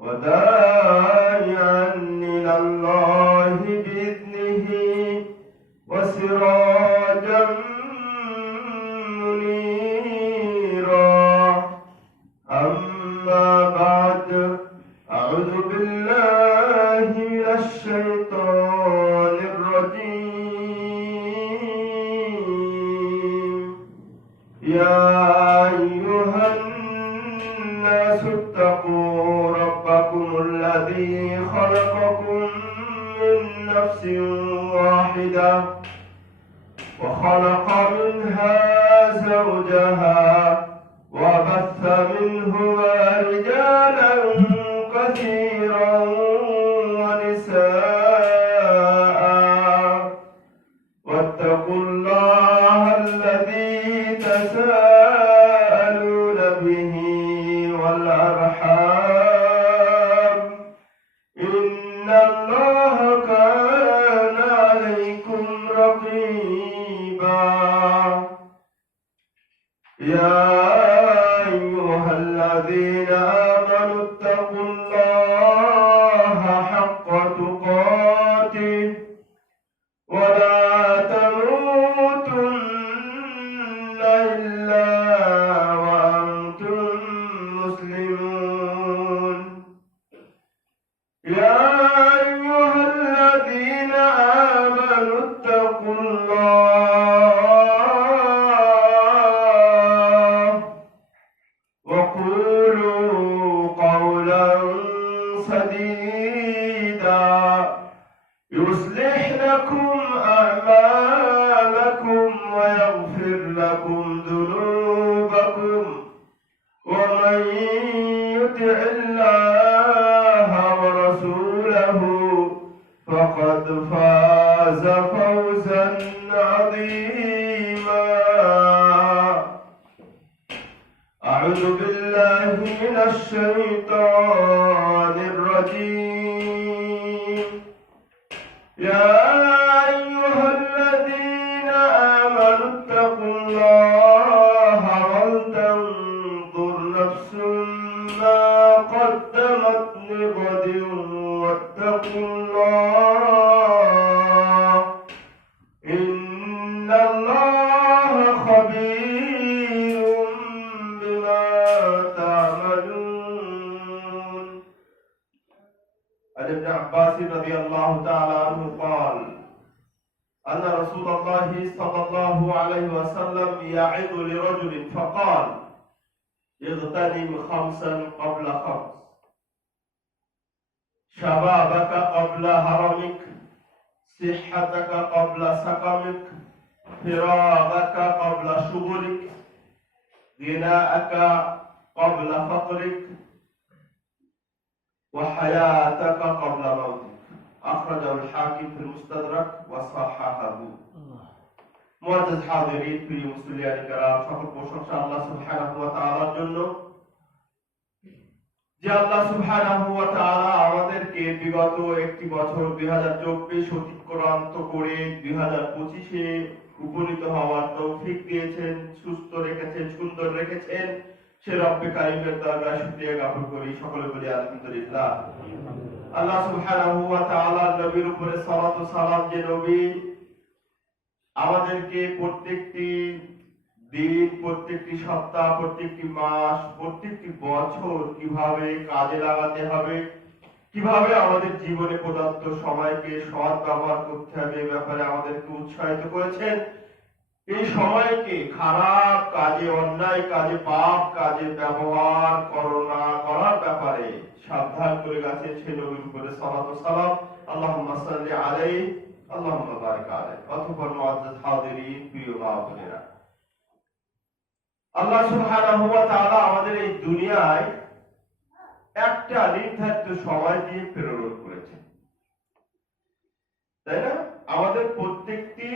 وداعيا إلى الله بإذنه وسراجا منيرا. أما بعد، أعوذ بالله من الشيطان الرجيم. يا أيها الناس اتقوا ربكم الذي خلقكم من نفس واحدة وخلق منها زوجها وبث منهما رجالا كثيرا ونساء، واتقوا الله الذي تساءلون به والأرحام، إن الله كان عليكم رقيبا. يا أيها الذين آمنوا اتقوا الله حق تقاته ولا تموتن إلا وأنتم مسلمون. يا أيها الذين آمنوا اتقوا الله وقولوا قولا سديدا يصلح لكم أعمالكم ويغفر لكم ذنوبكم، ومن يطع الله ورسوله فقد فاز فوزا عظيما. أعوذ بالله من الشيطان الرجيم. يا أيها الذين آمنوا اتقوا الله ولتنظر نفس ما قدمت لغد واتقوا الله، إن الله خبير بما تعملون. عن ابن عباس رضي الله تعالى عنه قال أن رسول الله صلى الله عليه وسلم يعظ لرجل فقال: اغتنم خمسا قبل خمس، شبابك قبل هرمك، صحتك قبل سقمك، فراغك قبل شغلك، غناءك قبل فقرك، وحياتك قبل موتك. أخرجه الحاكم في المستدرك وصححه। মুআজ্জাজ হাজিরিন, প্রিয় মুসলিয়ান কিরাম, সকল প্রশংসা আল্লাহ সুবহানাহু ওয়া তাআলার জন্য, যে আল্লাহ সুবহানাহু ওয়া তাআলা আমাদেরকে বিগত একটি বছর 2024 অতিক্রান্ত করে 2025-এ উপনীত হওয়ার তৌফিক দিয়েছেন, সুস্থ রেখেছেন, সুন্দর রেখেছেন। সে রব্বে কারীমের দরবারে শুকরিয়া জ্ঞাপন করি, সকলে বলি আলহামদুলিল্লাহ। আল্লাহ সুবহানাহু ওয়া তাআলা নবীর উপরে সালাত ও সালাম, যে নবী আমাদেরকে প্রত্যেকটি দিন, প্রত্যেকটি সপ্তাহ, প্রত্যেকটি মাস, প্রত্যেকটি বছর কিভাবে কাজে লাগাতে হবে, কিভাবে আমাদের জীবনে প্রদত্ত সময়কে সৎ ব্যবহার করতে হবে, এই ব্যাপারে আমাদেরকে উৎসাহিত করেছেন। এই সময়কে খারাপ কাজে, অন্যায় কাজে, পাপ কাজে ব্যবহার করোনা করার ব্যাপারে সাবধান করে গেছেন সেই নবীর উপরে সালাত ও সালাম। আল্লাহুম্মা সাল্লি আলাইহি আল্লাহুম্মা বারিক আলাইহি। অতঃপর মুআজ্জাজ হাজিরিন, প্রিয় মা বোনেরা, আল্লাহ সুবহানাহু ওয়া তাআলা আমাদের এই দুনিয়ায় একটা নির্ধারিত সময় দিয়ে প্রেরণ করেছেন, তাই না? আমাদের প্রত্যেকটি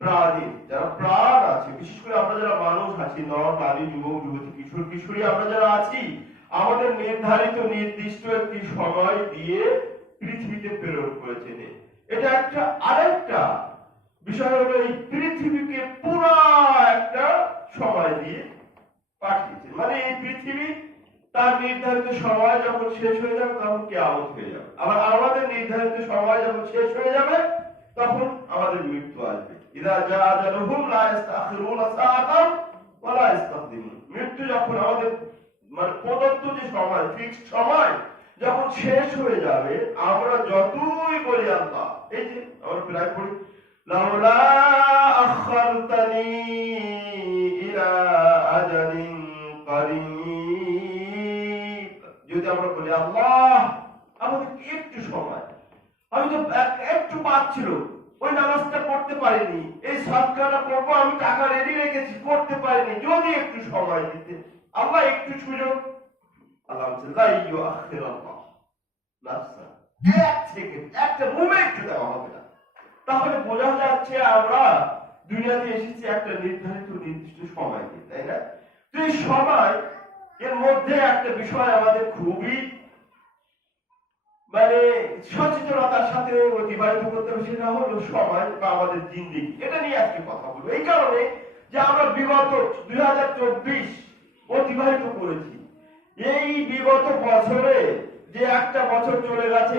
প্রাণী, যারা প্রাণ আছে, বিশেষ করে আমরা যারা মানুষ আছি, নর নারী, যুবক যুবতী, কিশোর কিশোরী, আমরা যারা আছি, আমাদের নির্ধারিত নির্দিষ্ট একটি সময় দিয়ে পৃথিবীতে প্রেরণ করেছেন। এটা একটা আরেকটা বিষয় হলো, এই পৃথিবীকে পুরা একটা সময় দিয়ে পাঠিয়েছে। মানে এই পৃথিবী তার নির্ধারিত সময় যখন শেষ হয়ে যাবে তখন কিয়ামত হয়ে যাবে। আবার আমাদের নির্ধারিত সময় যখন শেষ হয়ে যাবে তখন আমাদের মৃত্যু আসবে। ইযা জাআ আজালুহুম লা ইস্তাখিরুনা সাআতান ওয়া লা ইস্তাকদিমুন। মৃত্যু যখন আমাদের মানে প্রদত্ত যে সময়, ফিক্সড সময় যখন শেষ হয়ে যাবে, আমরা যতই বলি আল্লাহ, এই যে আমরা প্রায় পড়ি লাউলা আখারতানি ইলা আজালিন করিব, যদি আমরা বলি আল্লাহ আমাদের একটু সময়, আমি তো একটু পাচ্ছিল, ওই নামাজটা পড়তে পারিনি, এই সাদকাটা করবো, আমি টাকা রেডি রেখেছি, করতে পারিনি, যদি একটু সময় দিতে, আল্লাহ একটু সুযোগ। আল্লাহ বলছে লা ইউআখিরুল্লাহ নাফসা, এক সেকেন্ড, একটা মোমেন্ট দেওয়া হবে না। তাহলে বোঝা যাচ্ছে আমরা দুনিয়াতে এসেছি একটা নির্ধারিত নির্দিষ্ট সময় দিয়ে, তাই না? তো এই সময় এর মধ্যে একটা বিষয় আমাদের খুবই মানে সচেতনতার সাথে অতিবাহিত করতে হবে, সেটা হলো সময় বা আমাদের জিন্দেগি। এটা নিয়ে আজকে কথা বলবো এই কারণে যে আমরা বিগত 2024 অতিবাহিত করেছি। এই বিগত বছরে যে একটা বছর চলে গেছে,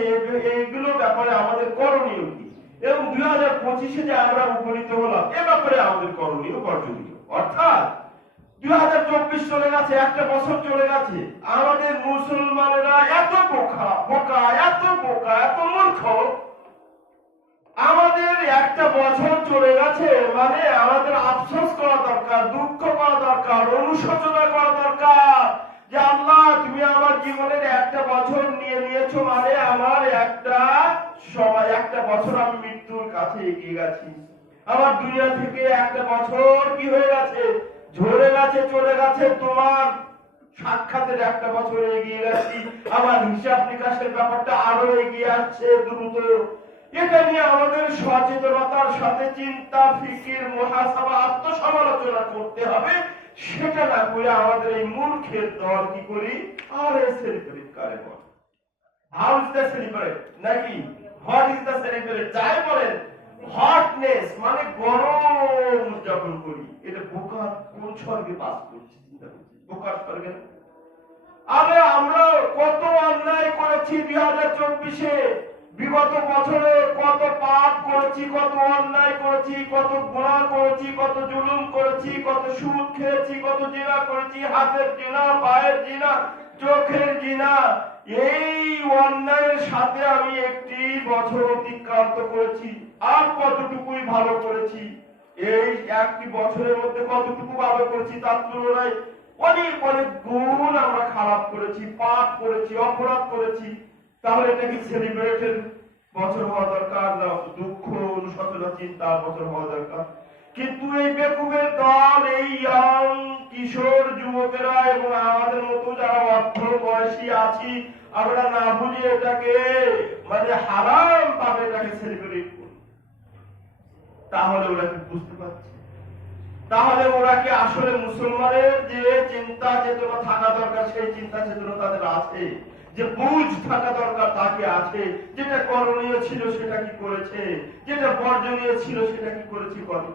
এইগুলো ব্যাপারে আমাদের করণীয় কি, এবং 2025-এ যে আমরা উপনীত হলাম এ ব্যাপারে আমাদের করণীয় বর্জনীয়। অর্থাৎ 2024 চলে গেছে, একটা বছর চলে গেছে, আমাদের মুসলমানেরা এত বোকা এত মূর্খ, আমাদের একটা বছর চলে গেছে মানে আমাদের আফসোস করা দরকার, দুঃখ করা দরকার, অনুশোচনা করা দরকার যে আল্লাহ তুমি আমার জীবনের একটা বছর নিয়ে নিয়েছো, মানে আমার একটা সময়, একটা বছর আমি মৃত্যুর কাছে এগিয়ে গেছি, আমার দুনিয়া থেকে একটা বছর কি হয়ে গেছে, ঝরে গেছে, চলে গেছে, তোমার সাক্ষাতের একটা বছর এগিয়ে গেছি, আমার হিসাব নিকাশের ব্যাপারটা আরো এগিয়ে আসছে দ্রুত। এটা নিয়ে আমাদের সচেতনতার সাথে চিন্তা, ফিকির, মুহাসাবা, আত্মসমালোচনা করতে হবে। সেটা না করে আমাদের এই মূর্খের দল কি করি, আর সেলিব্রেট করে বল, হাউ ইজ দ্য সেলিব্রেট, নাকি হোয়াট ইজ দ্য সেলিব্রেট, যাই বলেন হটনেস মানে গরম উদযাপন করি। এটা বোকার কোন স্বর্গে বাস করছি, চিন্তা করছি, বোকার স্বর্গে। আরে আমরা কত অন্যায় করেছি 2024-এ, বিগত বছরে কত পাপ করেছি, কত অন্যায় করেছি, কত গুনাহ করেছি, কত জুলুম করেছি, কত সুদ খেয়েছি, কত জিনা করেছি, হাতের জিনা, পায়ের জিনা, চোখের জিনা। এই অন্যায়ের সাথে আমি একটি বছর অতিক্রান্ত করেছি, আর কতটুকুই ভালো করেছি, এই একটি বছরের মধ্যে কতটুকু ভালো করেছি তার তুলনায় অনেক অনেক গুণ আমরা খারাপ করেছি, পাপ করেছি, অপরাধ করেছি। তাহলে এটা কি সেলিব্রেটের বছর হওয়া দরকার, না দুঃখ, অনুশোচনা, চিন্তার বছর হওয়া দরকার? কিন্তু এই বেকুবের দল, এই ইয়াং কিশোর যুবকেরা এবং আমাদের মতো যারা অর্থ বয়সী আছি, আমরা না বুঝে এটাকে মানে হারাম ভাবে এটাকে সেলিব্রেট করি। তাহলে ওরা কি বুঝতে পারছে? তাহলে ওরা কি আসলে মুসলমানের যে চিন্তা চেতনা থাকা দরকার সেই চিন্তা চেতনা তাদের আছে? যে বুঝ থাকা দরকার তা কি আছে? যেটা করণীয় ছিল সেটা কি করেছে? যেটা বর্জনীয় ছিল সেটা কি করেছে? করে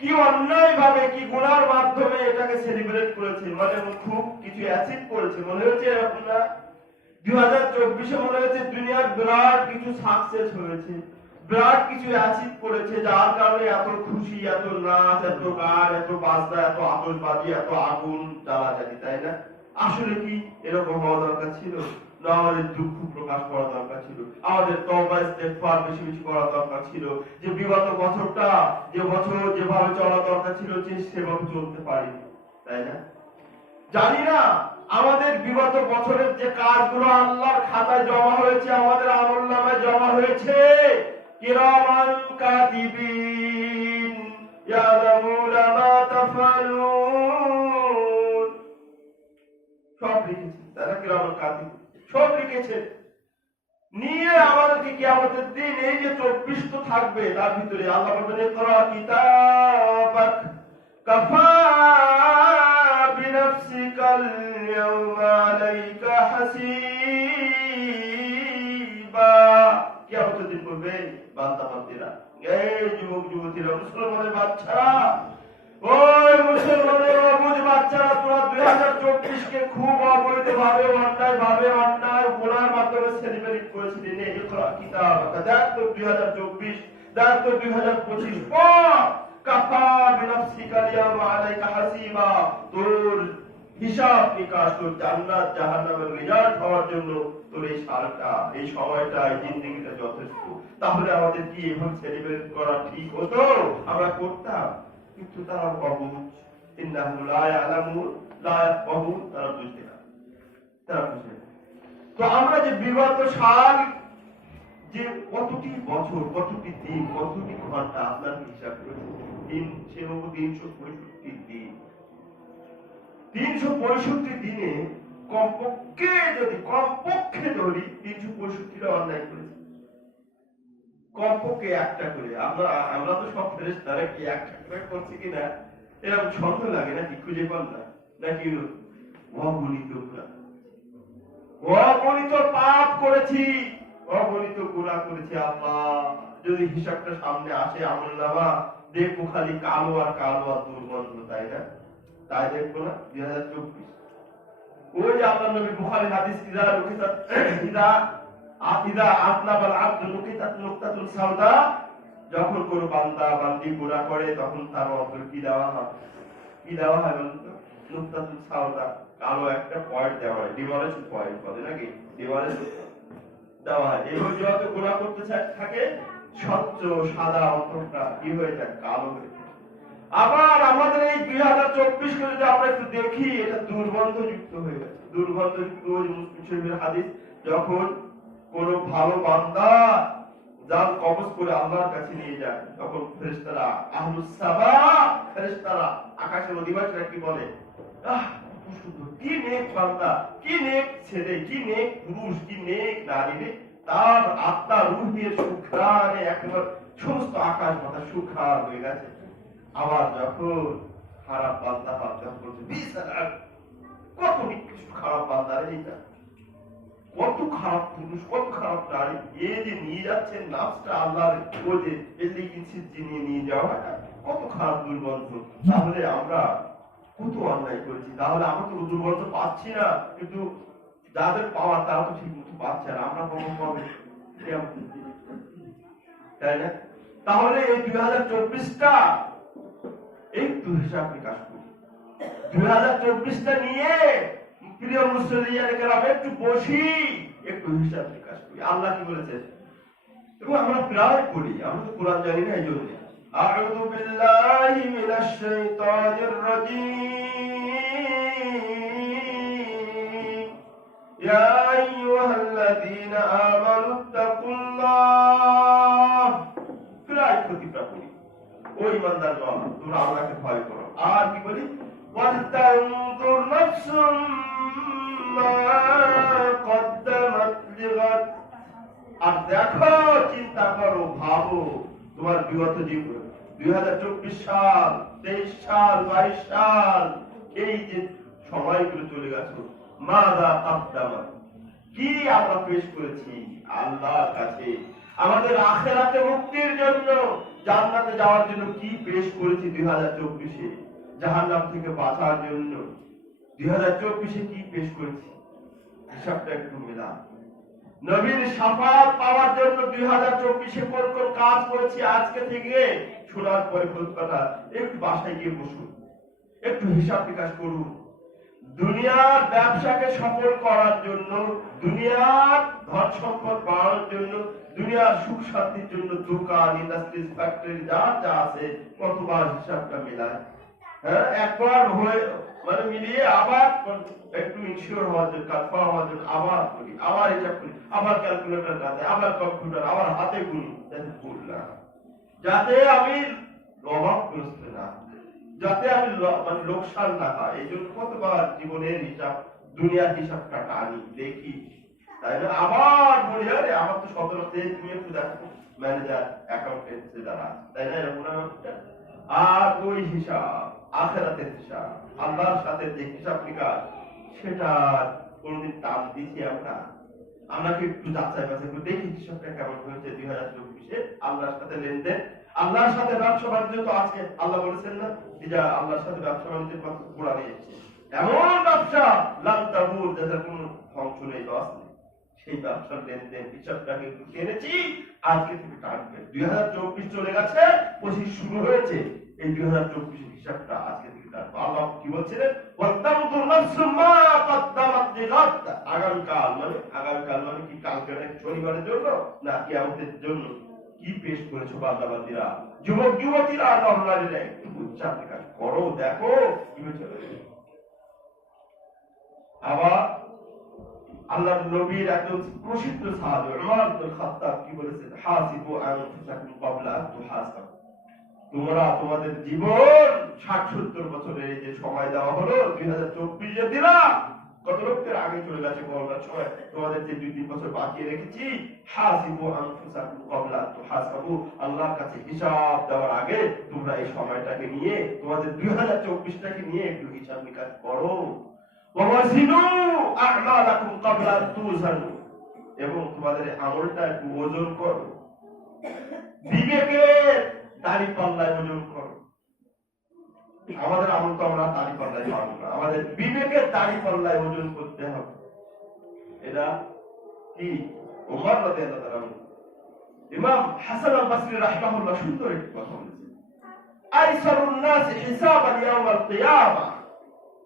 কি অন্যায় ভাবে, কি গুনার মাধ্যমে এটাকে সেলিব্রেট করেছে, মানে খুব কিছু অ্যাচিভ করেছে মনে হচ্ছে এরকম না? 2024-এ মনে হচ্ছে দুনিয়ার বিরাট কিছু সাকসেস হয়েছে, বিরাট কিছু অ্যাচিভ করেছে, যার কারণে এত খুশি, এত নাচ, এত গান, এত বাজনা, এত আতশবাজি, এত আগুন জ্বালাজালি, তাই না? আসলে কি এরকম হওয়া দরকার ছিল না? আমাদের দুঃখ প্রকাশ করা দরকার ছিল, আমাদের তওবা ইস্তেগফার বেশি বেশি করা দরকার ছিল, যে বিগত বছরটা যে বছর যেভাবে চলা দরকার ছিল সেভাবে চলতে পারিনি, তাই না? জানি না আমাদের বিগত বছরের যে কাজগুলো আল্লাহর খাতায় জমা হয়েছে, আমাদের আমলনামায় জমা হয়েছে, কিরামান কাতিবিন ইয়ালামুনা মা তাফআলুন, সব লিখেছে তারা, কিরামান কাতিব সব লিখেছে, নিয়ে আমাদেরকে কিয়ামতের দিন এই যে 24 তো থাকবে, তার ভিতরে আল্লাহ বলেন ইকরা কিতাবাক কাফা বিনাফসিকাল ইয়াওমা আলাইকা হাসিবা। কিয়ামতের দিন বলবে বান্দা বান্দীরা, এই যুবক যুবতীরা, মুসলমানের বাচ্চারা, ওই মুসলমানের অবুঝ বাচ্চা বাচ্চারা তোরা 2024-কে খুব অবৈধ ভাবে অন্যায় গোনার মাধ্যমে সেলিব্রেট করেছিলি। নে ইকরা কিতাবাকা, দেখ তো 2024, দেখ তো 2025 পর কাফা বিনাফসিকা লিয়াউমা আলাইকা হাসিবা। তোর হিসাব নিকাশ, তোর জান্নাত জাহান্নামের রেজাল্ট হওয়ার জন্য তোর এই সালটা, এই সময়টা, এই জিন্দেগিটা যথেষ্ট। তাহলে আমাদের কি এভাবে সেলিব্রেট করা ঠিক হতো? আমরা করতাম, কিন্তু তারা অবুঝ। ইন্নাহু লা ইয়ালামুন লা ইয়াফকাহুন, তারা বুঝতে না, তারা বুঝে না। তো আমরা যে বিগত সাল, যে কতটি বছর, কতটি দিন, কতটি ঘন্টা আপনার হিসাব করেছে? দিন সেরকম 365 দিন। 365 দিনে কমপক্ষে ধরি 365টা অন্যায় করেছি, কমপক্ষে একটা করে। আমরা তো সব ফেরেশতারা কি একটা করে করছি কিনা এরকম সন্দেহ লাগে না, কি খুঁজে পান না নাকি? অগণিত পাপ করেছি, অগণিত গুনাহ করেছি। আল্লাহ যদি হিসাবটা সামনে আসে আমলনামা, দেখবো খালি কালো আর দুর্গন্ধ, তাই না? তাই দেখবো না 2024? ওই যে আল্লাহ নবী বুখারী হাদিস, ইদা আতনাবাল আব্দু নুকিতাত নুকতাতুন সাউদা, যখন কোন বান্দা বান্দি গুনাহ করে তখন তার অন্তর কি দেওয়া হয়? কি দেওয়া হয় বলুন তো? নুকতাতুন সাউদা, কালো একটা পয়েন্ট দেওয়া হয়, ডিমারেশন পয়েন্ট বলে নাকি, ডিমারেশন দেওয়া হয়। এইভাবে যত গুনাহ করতে থাকে স্বচ্ছ সাদা অন্তরটা কি হয়ে যায়? কালো হয়ে যায়। আবার আমাদের এই 2024 কে যদি আমরা একটু দেখি, এটা দুর্গন্ধযুক্ত হয়ে গেছে, দুর্গন্ধযুক্ত। মুসলিম শরীফের হাদিস, যখন কোন ভালো বান্দা যার কবজ করে আল্লাহর কাছে নিয়ে যায়, তখন ফেরেশতারা, আহলুস সামা, ফেরেশতারা, আকাশের অধিবাসীরা কি বলে? আহ, কত সুন্দর, কি নেক বান্দা, কি নেক ছেলে, কি নেক পুরুষ, কি নেক নারী রে। তার আত্মা রূহের সুঘ্রাণে একেবারে সমস্ত আকাশ বাতাস সুঘ্রাণ হয়ে গেছে। আবার যখন খারাপ বান্দা হয়, যখন বলছে বিশাল, কত নিকৃষ্ট খারাপ বান্দা রে এটা, কত খারাপ পুরুষ, কত খারাপ নারী, এই যে নিয়ে যাচ্ছেন নাফসটা আল্লাহর ওই যে এলিগেন্সি যিনি নিয়ে যাওয়া, কত খারাপ দুর্গন্ধ। তাহলে আমরা কত অন্যায় করেছি, তাহলে আমরা তো দুর্গন্ধ পাচ্ছি না, কিন্তু যাদের পাওয়ার তারা তো ঠিক মতো পাচ্ছে না, আমরা কখন পাবে? তাই না? তাহলে এই 2024টা একটু হিসাব নিকাশ করি, 2024টা নিয়ে প্রিয় মুসলিয়ানরা একটু বসি, একটু হিসাব নিকাশ করি। আল্লাহ কি বলেছেন? এবং আমরা প্রায় করি, আমরা তো কোরআন জানি না, এই জন্য আউযু বিল্লাহি মিনাশ শাইতানির রাজীম, ইয়া আইয়ুহাল্লাযীনা আমানুত্তাকুল্লাহ। প্রায় প্রতিজ্ঞা করি, ওই ইমানদার দল, তোমরা আল্লাহকে ভয় করো। আর কি বলি? ওয়ালতানজুর নাফসুম মা কদ্দামাত লিগাদ। আর দেখো, চিন্তা করো, ভাবো তোমার বিগত জীবন, 2024 সাল, 23 সাল, 22 সাল, এই যে সময়গুলো চলে গেছে, মাযা কদ্দামাত, কি আমরা পেশ করেছি আল্লাহর কাছে আমাদের আখিরাতে মুক্তির জন্য, জান্নাতে যাওয়ার জন্য কি পেশ করেছি 2024-এ, জাহান্নাম থেকে বাঁচার জন্য 2024-এ কি পেশ করেছি, হিসাবটা একটু মেলা। নবীর শাফাত পাওয়ার জন্য 2024-এ কোন কোন কাজ করেছি, আজকে থেকে শোনার পরে কথা একটু বাসায় গিয়ে বসুন, একটু হিসাব নিকাশ করুন। দুনিয়ার ব্যবসাকে সফল করার জন্য, দুনিয়ার ধন সম্পদ বাড়ানোর জন্য, দুনিয়ার সুখ শান্তির জন্য দোকান, ইন্ডাস্ট্রি, ফ্যাক্টরি যা যা আছে, কতবার হিসাবটা মেলায়? হ্যাঁ, একবার হয়ে মানে মিলিয়ে আবার একটু ইনশিওর হওয়ার জন্য, কনফার্ম হওয়ার জন্য আবার করি, আবার হিসাব করি, আবার ক্যালকুলেটর কাছে, আবার কম্পিউটার, আবার হাতে গুনি, যাতে ভুল না, যাতে আমি অভাবগ্রস্ত না, যাতে আমি মানে লোকসান না হয়। এই জন্য কতবার জীবনের হিসাব, দুনিয়ার হিসাবটা টানি, দেখি, তাই না? আবার বলি, আরে আমার তো 17-তে তুমি একটু দেখো, ম্যানেজার, অ্যাকাউন্টেন্ট যারা, তাই না? এরকম আর ওই হিসাব, আখিরাতের হিসাব, আল্লাহর সাথে যে হিসাব নিকাশ, সেটা কোনদিন টান দিয়েছি আমরা? আমরা কি একটু যাচাই বাছাই করে দেখি হিসাবটা কেমন হয়েছে 2024-এ আল্লাহর সাথে লেনদেন? আল্লাহর সাথে ব্যবসা বাণিজ্য তো আছে, আল্লাহ বলেছেন না যে আল্লাহর সাথে ব্যবসা বাণিজ্যের কথা কোরআনে এসেছে, এমন ব্যবসা লাল তাবুর যাদের কোনো ধ্বংস নেই, লস নেই, সেই ব্যবসার লেনদেন হিসাবটাকে একটু টেনেছি, আজকে থেকে টানবে। 2024 চলে গেছে, 25 শুরু হয়েছে, এই 2024 হিসাবটা আজকে থেকে টানবো। আল্লাহ কি বলছিলেন, ওয়াতামতু নাফসুম মা কদ্দামাত লিগাদ, আগামীকাল মানে কি, কালকে শনিবারের জন্য না কিয়ামতের জন্য কি পেশ করেছো বান্দাবান্দিরা, যুবক যুবতীরা, নরনারীরা, একটু উচ্চার বিকাশ করো, দেখো কি হয়েছে। আবার আল্লাহর নবীর একজন প্রসিদ্ধ সাহাবী উমর ইবনে খাত্তাব কি বলেছেন, হাসিবু আনফুসাকুম ক্বাবলা আন তুহাসাবু, তোমরা তোমাদের জীবন 60-70 বছরের এই যে সময় দেওয়া হলো, 2024 যে দিলাম, কত লোকের আগে চলে গেছে করোনার সময়, তোমাদের যে 2-3 বছর বাকি রেখেছি, হাসিবু আনফুসাকুম ক্বাবলা আন তুহাসাবু, আল্লাহর কাছে হিসাব দেওয়ার আগে তোমরা এই সময়টাকে নিয়ে, তোমাদের 2024টাকে নিয়ে একটু হিসাব নিকাশ করো। ওয়াজিনু আ'মালাকুম ক্বাবলা আন তুযানু, এবং তোমাদের আমলটা একটু ওজন করো, বিবেকের দাড়ি পাল্লায় ওজন করো। আমাদের আমল তো আমরা দাড়ি পাল্লায় পাবো না, আমাদের বিবেকের দাড়ি পাল্লায় ওজন করতে হবে। এটা কি ওমর রাদিয়াল্লাহু তাআলা, ইমাম হাসান আল বসরি রাহিমাহুল্লাহ সুন্দর একটি কথা বলেছেন, আইসারুন নাস হিসাবান ইয়াউমাল কিয়ামা,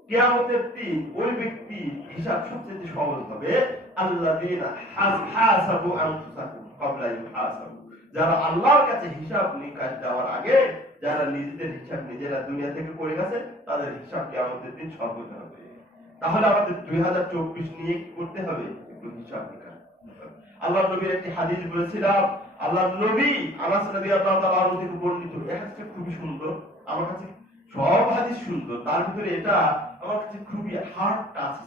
কিয়ামতের দিন ওই ব্যক্তি হিসাব সবচেয়ে সহজ হবে, আল্লাযীনা হাসাবু আনফুসাহুম ক্বাবলা ইউহাসাবু, যারা আল্লাহর কাছে হিসাব নিকাশ দেওয়ার আগে, যারা নিজেদের হিসাব নিজেরা দুনিয়া থেকে করে গেছে, তাদের হিসাব কিয়ামতের দিন সহজ হবে। তাহলে আমাদের 2024 নিয়ে কি করতে হবে, একটু হিসাব নিকাশ। আল্লাহর নবীর একটি হাদিস বলেছিলাম, আল্লাহর নবী আনাস রাদিয়াল্লাহু তাআলা আনহু থেকে বর্ণিত, এই হাদিসটা খুবই সুন্দর, আমার কাছে সব হাদিস সুন্দর, তার ভিতরে এটা আমার কাছে খুবই হার্ট টাচ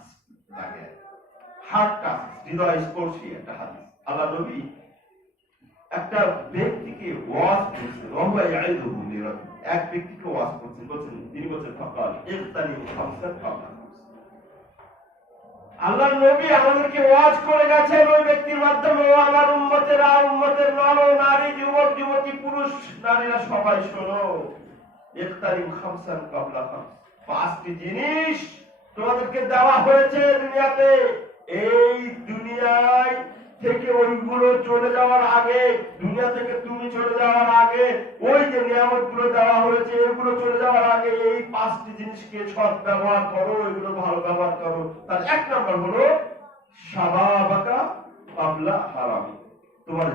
লাগে, হার্ট টাচ, হৃদয় স্পর্শী একটা হাদিস। আল্লাহ নবী একটা ব্যক্তিকে ওয়াজ করছেন, ওয়া ইয়াইদুহু লিরাজুল, এক ব্যক্তিকে ওয়াজ করছেন, বলছেন, তিনি বলছেন, ফাকাল ইগতানিম খামসান কাবলা, আল্লাহর নবী আমাদেরকে ওয়াজ করে গেছেন ওই ব্যক্তির মাধ্যমে, ও আমার উম্মতেরা, উম্মতের নর নারী, যুবক যুবতী, পুরুষ নারীরা সবাই শোনো, ইগতানিম খামসান কাবলা খামস, পাঁচটি জিনিস তোমাদেরকে দেওয়া হয়েছে দুনিয়াতে, এই দুনিয়ায় থেকে ওইগুলো চলে যাওয়ার আগে, দুনিয়া থেকে তুমি চলে যাওয়ার আগে, ওই যে নিয়ামত গুলো দেওয়া হয়েছে এগুলো চলে যাওয়ার আগে এই পাঁচটি জিনিসকে সৎ ব্যবহার করো, এগুলো ভালো ব্যবহার করো। তার এক নম্বর হলো শাবাবাকা ক্বাবলা হারামি, তোমার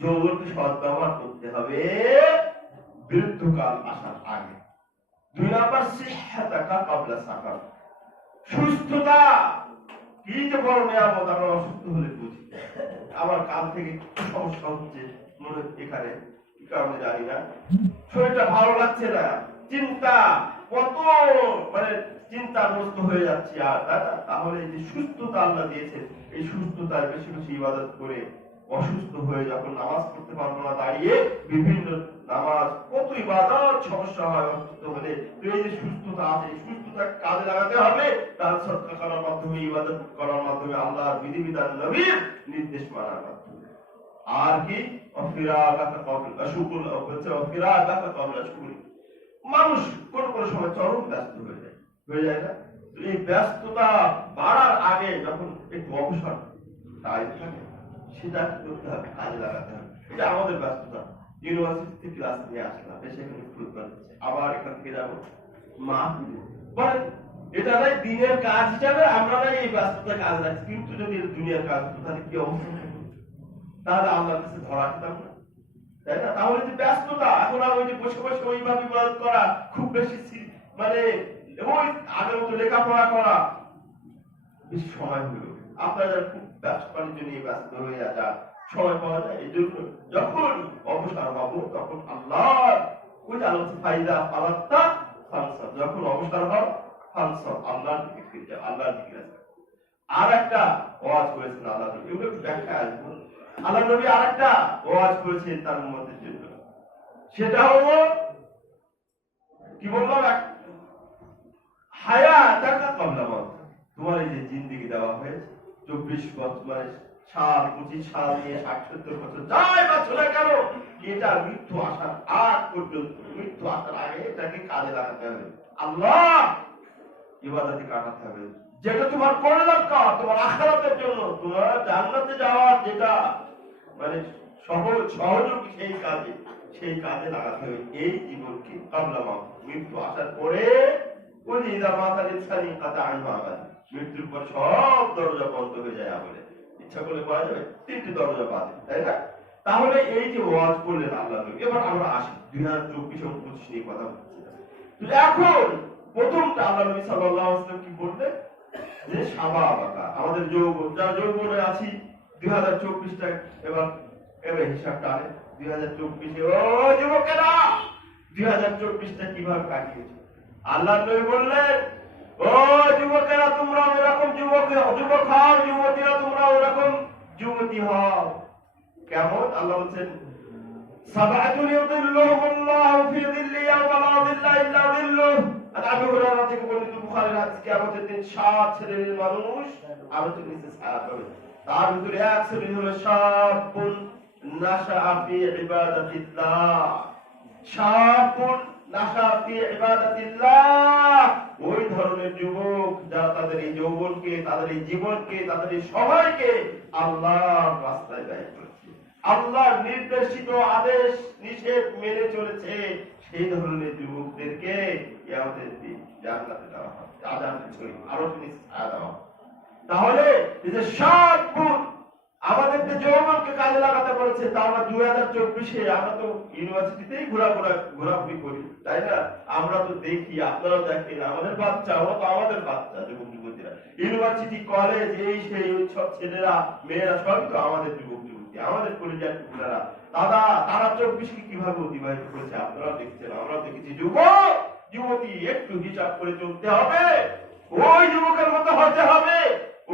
যৌবনকে সৎ ব্যবহার করতে হবে বৃদ্ধকাল আসার আগে। 2 নম্বর সিহহাতাকা ক্বাবলা সাকাম, সুস্থতা কি যে বড় নিয়ামত, আমরা অসুস্থ হলে বুঝি, আমার কাল থেকে সমস্যা হচ্ছে মনে, এখানে কি কারণে জানি না, শরীরটা ভালো লাগছে না, চিন্তা, কত মানে চিন্তাগ্রস্ত হয়ে যাচ্ছি, আর তাহলে এই যে সুস্থতা আল্লাহ দিয়েছেন, এই সুস্থতার বেশি বেশি ইবাদত করে, অসুস্থ হয়ে যখন নামাজ পড়তে পারবো না দাঁড়িয়ে, বিভিন্ন নামাজ, কত ইবাদত সমস্যা হয় অসুস্থ হলে, তো এই যে সুস্থতা আছে, এই সুস্থতা কাজে লাগাতে হবে, তার সদকা করার মাধ্যমে, ইবাদত করার মাধ্যমে, আল্লাহর বিধিবিধান নবীর নির্দেশ মানার মাধ্যমে। আর কি অফিরাকাকা ক্বাবলা শুকুর, হচ্ছে অফিরাকাকা ক্বাবলা শুকুর, মানুষ কোন কোন সময় চরম ব্যস্ত হয়ে যায় না, তো এই ব্যস্ততা বাড়ার আগে যখন একটু অবসর টাইম থাকে, সেটা করতে হবে, কাজে লাগাতে হবে। এটা আমাদের ব্যস্ততা, ইউনিভার্সিটি থেকে ক্লাস নিয়ে আসলাম, এসে এখানে ফুটবল হচ্ছে, আবার এখান থেকে যাবো মা বলেন, এটা নয় দিনের কাজ হিসাবে আমরা না এই ব্যস্ততা কাজ রাখছি, কিন্তু যদি দুনিয়ার কাজ হতো তাহলে কি অবস্থা থাকতো, তাহলে আল্লাহর কাছে ধরা খেতাম না, তাই না? তাহলে যে ব্যস্ততা, এখন আর ওই যে বসে বসে ওইভাবে ইবাদত করা, খুব বেশি মানে ওই আগের মতো লেখাপড়া করা বেশি সময় হলো, আপনারা খুব ব্যস্ত বাণিজ্য নিয়ে ব্যস্ত হয়ে যা সময় পাওয়া যায়, এই জন্য যখন অবসর পাবো তখন আল্লাহ, ওই যে আল্লাহ ফাইদা ফালাত্তা ফানসাব, যখন অবসর হয় ফানসাব, আল্লাহর দিকে ফিরে যাও, আল্লাহর দিকে আসবে। আর একটা ওয়াজ করেছেন আল্লাহ নবী, এগুলো একটু ব্যাখ্যা আসবো। আল্লাহ নবী আর একটা ওয়াজ করেছেন তার উম্মতের জন্য, সেটা হলো কি বললাম, হায়াতাকা ক্বাবলা মাউত, তোমার এই যে জিন্দেগি দেওয়া হয়েছে 24 বছর, মানে 25 সাল নিয়ে 60-70 বছর যাই বাঁচো না কেন, এটা মৃত্যু আসার আগ পর্যন্ত, মৃত্যু আসার আগে এটাকে কাজে লাগাতে হবে, আল্লাহ ইবাদতে কাটাতে হবে। যেটা তোমার কল্যাণ কাজ, তোমার আখিরাতের জন্য, তোমার জান্নাতে যাওয়ার যেটা মানে সহযোগী, সেই কাজে লাগাতে হবে এই জীবনকে। কাবলা মৃত্যু আসার পরে ওই ইদা মাতাল ইনসানি কাতা আনহু আমাল, মৃত্যুর পর সব দরজা বন্ধ হয়ে যায় আমলে। ইচ্ছা করলে করা যাবে 3টি দরজা বাদে, তাই না? তাহলে এই যে ওয়াজ করলেন আল্লাহ, এবার আমরা আসি 2024 এবং 25 নিয়ে কথা বলছি। তো এখন প্রথমটা আল্লাহ নবী সাল্লাল্লাহু আলাইহি ওয়াসাল্লাম কি বললেন, যে শাবাবাকা, আমাদের যৌবন, যারা যৌবনে আছি 2024টা এবার হিসাবটা আনে 2024-এ। ও যুবকেরা, 2024টা কিভাবে কাটিয়েছে? আল্লাহ নবী বললেন, ও যুবকেরা, তোমরা ওরকম যুবক হও, যুবতীরা তোমরা ওরকম যুবতী হও। কেমন? আল্লাহ বলছেন, সাবাতুন ইউযিল্লুহুমুল্লাহু ফি যিল্লি ইয়াওমা লা যিল্লা ইল্লা যিল্লুহ। আর আবু হুরায়রা থেকে বর্ণিত বুখারীর হাদিস, কিয়ামতের দিন 7 শ্রেণীর মানুষ আরশের নিচে ছায়া পাবে। তার ভিতরে এক শ্রেণী হলো শাবুন নাশাআ ফি ইবাদাতিল্লাহ, শাবুন নাশাআ ফি ইবাদাতিল্লাহ, ওই ধরনের যুবক যারা তাদের এই যৌবনকে, তাদের এই জীবনকে, তাদের এই সময়কে আল্লাহর রাস্তায় ব্যয় করেছে, আল্লাহর নির্দেশিত আদেশ নিষেধ মেনে চলেছে, সেই ধরনের যুবকদেরকে কিয়ামতের দিন জান্নাতে দেওয়া হবে, আরো তিনি ছায়া দেওয়া হবে। তাহলে এই যে শাবুন, আমাদের যে যৌবনকে কাজে লাগাতে বলেছে, তা আমরা 2024-এ আমরা তো ইউনিভার্সিটিতেই ঘোরাঘুরি করি, তাই না? আমরা তো দেখি, আপনারাও দেখেন, আমাদের বাচ্চা, ওরা তো আমাদের বাচ্চা, যুবক যুবতীরা, ইউনিভার্সিটি, কলেজ, এই সেই সব ছেলেরা মেয়েরা সবই তো আমাদের যুবক যুবতী, আমাদের পরিচয় টুকরারা। তারা 24কে কিভাবে অতিবাহিত করেছে আপনারাও দেখছেন, আমরাও দেখেছি। যুবক যুবতী, একটু হিসাব করে চলতে হবে, ওই যুবকের মতো হতে হবে।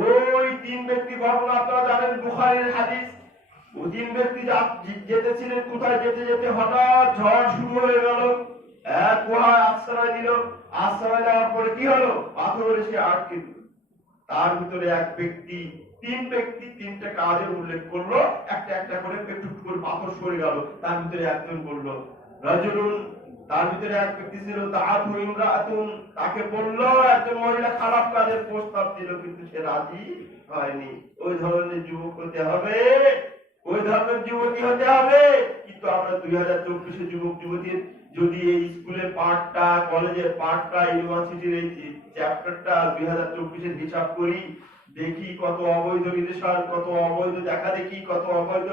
ওই 3 ব্যক্তি ঘটনা আপনারা জানেন, বুখারীর হাদিস। ওই 3 ব্যক্তি যেতেছিলেন, কোথায় যেতে যেতে হঠাৎ ঝড় শুরু হয়ে গেল, এক গুহায় আশ্রয় নিল, আশ্রয় নেওয়ার পরে কি হলো, পাথর এসে আটকে দিল। তার ভিতরে এক ব্যক্তি, 3 ব্যক্তি 3টা কাজের উল্লেখ করলো, একটা একটা করে একটু করে পাথর সরে গেল। তার ভিতরে একজন বলল রাজুলুন, তার ভিতরে এক ব্যক্তি ছিল তাআতু ইমরাআতুন, তাকে বলল একজন মহিলা খারাপ কাজের প্রস্তাব দিল, কিন্তু সে রাজি হয়নি। ওই ধরনের যুবক হতে হবে, ওই ধরনের যুবতী হতে হবে। কিন্তু আমরা 2024-এ যুবক যুবতীর যদি এই স্কুলের পাঠটা, কলেজের পাঠটা, ইউনিভার্সিটির এই চ্যাপ্টারটা 2024-এর হিসাব করি, দেখি কত অবৈধ রিলেশন, কত অবৈধ দেখা দেখি, কত অবৈধ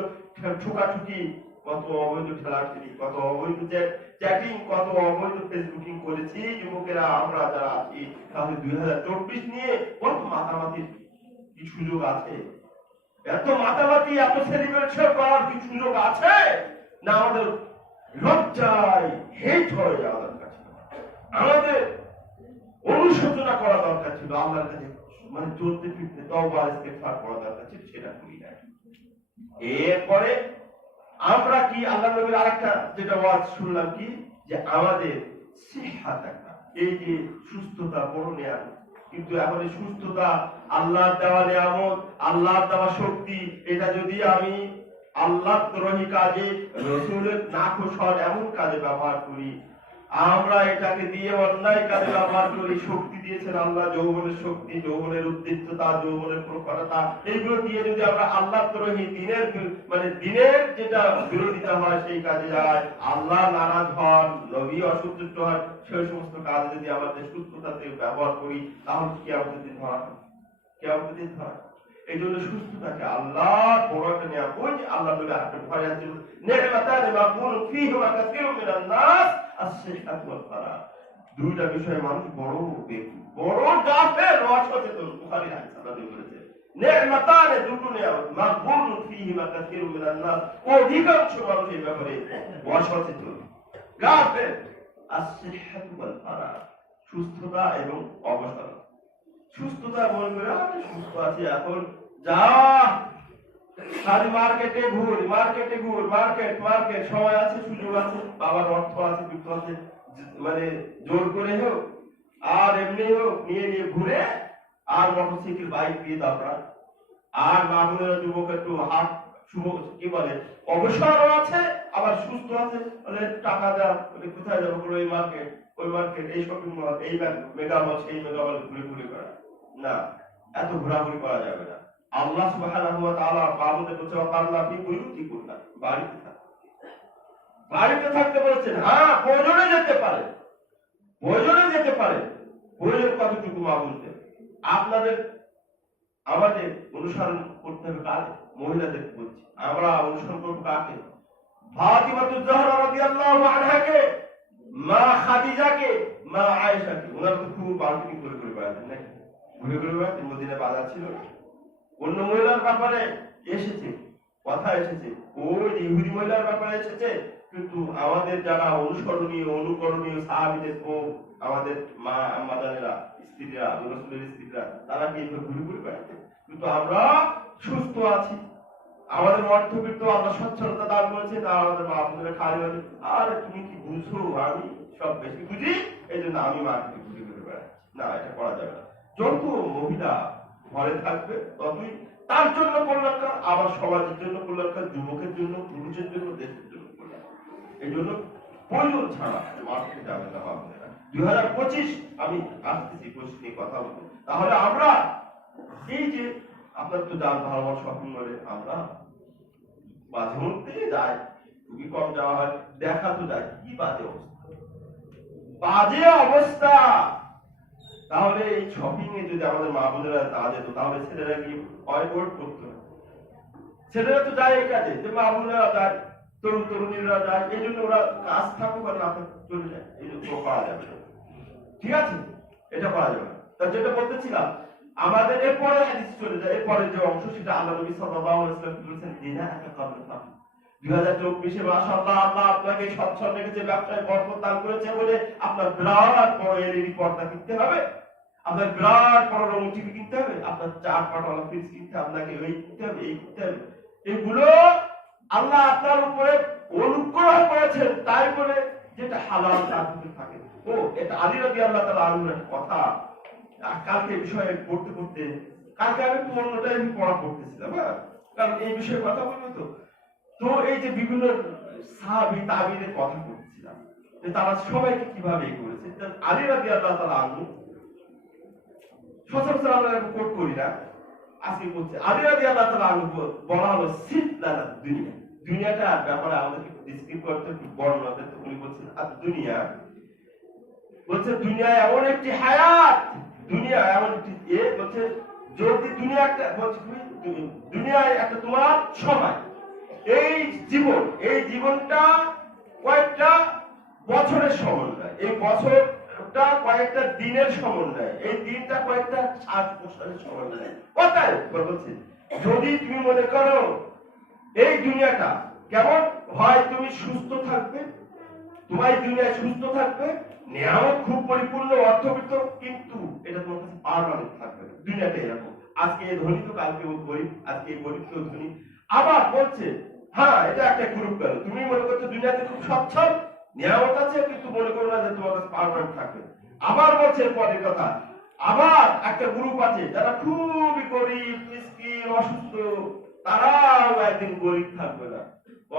ঠুকাঠুকি, কত অবৈধ ঠেলাঠেলি, কত অবৈধ চ্যাটিং, কত অবৈধ ফেসবুকিং করেছি যুবকেরা আমরা যারা আছি। তাহলে 2024 নিয়ে কত মাতামাতির কি সুযোগ আছে? এত মাতামাতি, এত সেলিব্রেশন করার কি সুযোগ আছে? না আমাদের লজ্জায় হেট হয়ে যাওয়া দরকার ছিল, আমাদের অনুশোচনা করা দরকার ছিল, আল্লাহর কাছে মানে চলতে ফিরতে তওবা ইস্তেগফার করা দরকার ছিল, সেটা করি না। এরপরে আমরা কি আল্লাহ নবীর আরেকটা যেটা ওয়াজ শুনলাম কি, যে আমাদের সিহহাত, এই যে সুস্থতা বড় নিয়ামত, কিন্তু এখন এই সুস্থতা আল্লাহর দেওয়া নিয়ামত, আল্লাহর দেওয়া শক্তি, এটা যদি আমি আল্লাহর দ্রোহী কাজে, রাসূলের নাখোশ এমন কাজে ব্যবহার করি, আমরা এটাকে দিয়ে অন্যায় কাজে ব্যবহার করি। শক্তি দিয়েছেন আল্লাহ, যৌবনের শক্তি, যৌবনের উদ্দীপ্ততা, যৌবনের প্রখরতা, এইগুলো দিয়ে যদি আমরা আল্লাহ দ্রোহী, দিনের যেটা বিরোধিতা হয় সেই কাজে যায়, আল্লাহ নারাজ হন, নবী অসন্তুষ্ট হন, সেই সমস্ত কাজে যদি আমাদের সুস্থতাতে ব্যবহার করি, তাহলে কিয়ামতের দিন হয়, কিয়ামতের দিন হয়। এই জন্য সুস্থতাকে আল্লাহর বড় একটা নিয়ামত। ওই আল্লাহ নবী আরেকটা ভয় আছে, নি'মাতানি মাগবুনুন ফীহিমা কাসীরুম মিনান নাস আস-সিহহাতু ওয়াল ফারাগ। দুইটা বিষয়ে মানুষ বড় বেকুব, বড় গাফেল, অসচেতন। বুখারী হাদিস আল্লাহ নবী বলেছেন, নি'মাতানি, দুটো নিয়ামত, মাগবুনুন ফীহিমা কাসীরুম মিনান নাস, অধিকাংশ মানুষ এই ব্যাপারে অসচেতন, গাফেল। আস-সিহহাতু ওয়াল ফারাগ, সুস্থতা এবং অবসর। সুস্থতা মনে করে আমি সুস্থ আছি, এখন যা সারি মার্কেটে ঘুর, মার্কেট সময় আছে, সুযোগ আছে, বাবার অর্থ আছে, বিত্ত আছে, মানে জোর করে হোক আর এমনি হোক নিয়ে ঘুরে, আর মোটরসাইকেল বাইক দিয়ে দাবড়া, আর মা বোনেরা যুবক একটু হাট শুভ কি বলে অবসরও আছে, আবার সুস্থ আছে, বলে টাকা দেওয়া, বলে কোথায় যাবো, কোনো এই মার্কেট ওই মার্কেট, এই শপিং মল, এই মেগা মল, সেই মেগা মল ঘুরে ঘুরে করা। না, এত ঘোরাঘুরি করা যাবে না। আল্লাহ সুবহানাহু ওয়া তাআলা বাবুদের বলছে আল্লাহ আপনি বুয়ুতিকুম না, বাড়িতে থাকতে, বাড়িতে থাকতে বলেছেন। হ্যাঁ, প্রয়োজনে যেতে পারে, প্রয়োজনে যেতে পারে, প্রয়োজন কতটুকু মা বলতে আপনাদের আমাদের অনুসরণ করতে হবে কাকে? মহিলাদের বলছি, আমরা অনুসরণ করবো কাকে? ফাতিমাতুজ জাহরা রাদিয়াল্লাহু আনহাকে, মা খাদিজাকে, মা আয়েশাকে। ওনারা তো খুব বার্গেনিং করে করে বেড়াতেন নাকি, ঘুরে ঘুরে বেড়াতেন, মদিনা বাজার ছিল। অন্য মহিলার ব্যাপারে এসেছে, কথা এসেছে, ওই ইহুদি মহিলার ব্যাপারে এসেছে, কিন্তু আমাদের যারা অনুসরণীয় অনুকরণীয় সাহাবীদের আমাদের মা আম্মাজানেরা, স্ত্রীরা, রাসূলের স্ত্রীরা, তারা কি এইভাবে ঘুরে ঘুরে বেড়াতে? কিন্তু আমরা সুস্থ আছি, আমাদের অর্থবিত্ত আল্লাহ সচ্ছলতা দান করেছে, তারা আমাদের মা বোনেরা খালি আছে। আর তুমি কি বুঝো আমি সব বেশি বুঝি, এই জন্য আমি মার্কেটে ঘুরে ঘুরে বেড়াচ্ছি। না, এটা করা যাবে না। যত মহিলা ঘরে থাকবে ততই তার জন্য কল্যাণকর, আবার সমাজের জন্য কল্যাণকর, যুবকের জন্য, পুরুষের জন্য, দেশের জন্য কল্যাণকর। এই জন্য প্রয়োজন ছাড়া মার্কেটে যাবে না মা বোনেরা। 2025 আমি আসতেছি কোশ্চেন নিয়ে কথা বলবো। তাহলে আমরা এই যে আপনার তো যান ভালোবাসা শপিং মলে, আমরা মাঝে মধ্যে যাই, খুবই কম যাওয়া হয়, দেখা তো যায়, কি বাজে অবস্থা, বাজে অবস্থা। তাহলে এই শপিং এ যদি আমাদের মা বোনেরা না যেত, তাহলে ছেলেরা কি অ্যাভয়েড করতো না? ছেলেরা তো যায় এই কাজে, যে মা বোনেরা যায়, তরুণ তরুণীরা যায়, এই জন্য ওরা কাজ থাকুক আর না থাকুক চলে যায়, এই জন্য করা যাবে না। ঠিক আছে, এটা করা যাবে না। তা যেটা বলতেছিলাম, আমাদের এরপরে হাদিস চলে যায়, এরপরে যে অংশ সেটা আল্লাহ নবী সাল্লাল্লাহু আলাইহি ওয়াসাল্লাম বলেছেন, দিনা একটা কবর থাকে। 2024 মাশাআল্লাহ আল্লাহ আপনাকে সচ্ছল রেখেছে, ব্যবসায় বরকত দান করেছে বলে আপনার বিরাট বড় এলইডি পর্দা কিনতে হবে, আপনার বিরাট বড় রং টিভি কিনতে হবে, আপনার 4 পাটওয়ালা ফ্রিজ কিনতে হবে, আপনাকে এই কিনতে হবে, এই কিনতে হবে। এগুলো আল্লাহ আপনার উপরে অনুগ্রহ করেছেন তাই বলে যেটা হালাল তার ভিতরে থাকে। ও এটা আলী রাদিয়াল্লাহু তাআলা আনহুর কথা। কালকে বিষয়ে পড়তে পড়তে, কালকে আমি অন্যটাই আমি পড়া পড়তেছিলাম, হ্যাঁ, কারণ এই বিষয়ে কথা বলবো তো। তো এই যে বিভিন্ন সাহাবী তাবিদের কথা বলছিলাম, যে তারা সবাইকে কিভাবে করেছে। আলী রাদিয়াল্লাহু তাআলা আনহু সচরাচর আমরা কোট করি না, আজকে বলছে আলী রাদিয়াল্লাহু তাআলা আনহু বলা হলো সিফলানা দুনিয়া, দুনিয়াটার ব্যাপারে আমাদেরকে ডিসক্রাইব করতে একটু বর্ণনা দিতে উনি বলছেন আর দুনিয়া বলছে দুনিয়া এমন একটি হায়াত, দুনিয়া এমন একটি বলছে যদি দুনিয়া একটা বলছে দুনিয়ায় একটা তোমার সময়, এই জীবন, এই জীবনটা কয়েকটা বছরের সমন্বয়, এই বছরটা কয়েকটা দিনের সমন্বয়, এই দিনটা কয়েকটা 7 বছরের সমন্বয়। কথাই বলছে যদি তুমি মনে করো এই দুনিয়াটা কেমন হয়, তুমি সুস্থ থাকবে, তোমার দুনিয়ায় সুস্থ থাকবে, নিয়ামত খুব পরিপূর্ণ, অর্থবিত্ত, কিন্তু এটা তোমার কাছে পার্মানেন্ট থাকবে না। দুনিয়াটা এরকম, আজকে এই ধনী তো কালকে ও গরিব, আজকে এই গরিব তো ধনী। আবার বলছে হ্যাঁ, এটা একটা গ্রুপ গেল, তুমি মনে করছো দুনিয়াতে খুব সচ্ছল, নিয়ামত আছে, কিন্তু মনে করো না যে তোমার কাছে পার্মানেন্ট থাকবে। আবার বলছে পরের কথা, আবার একটা গ্রুপ আছে যারা খুবই গরিব, মিসকিন, অসুস্থ, তারাও একদিন গরিব থাকবে না।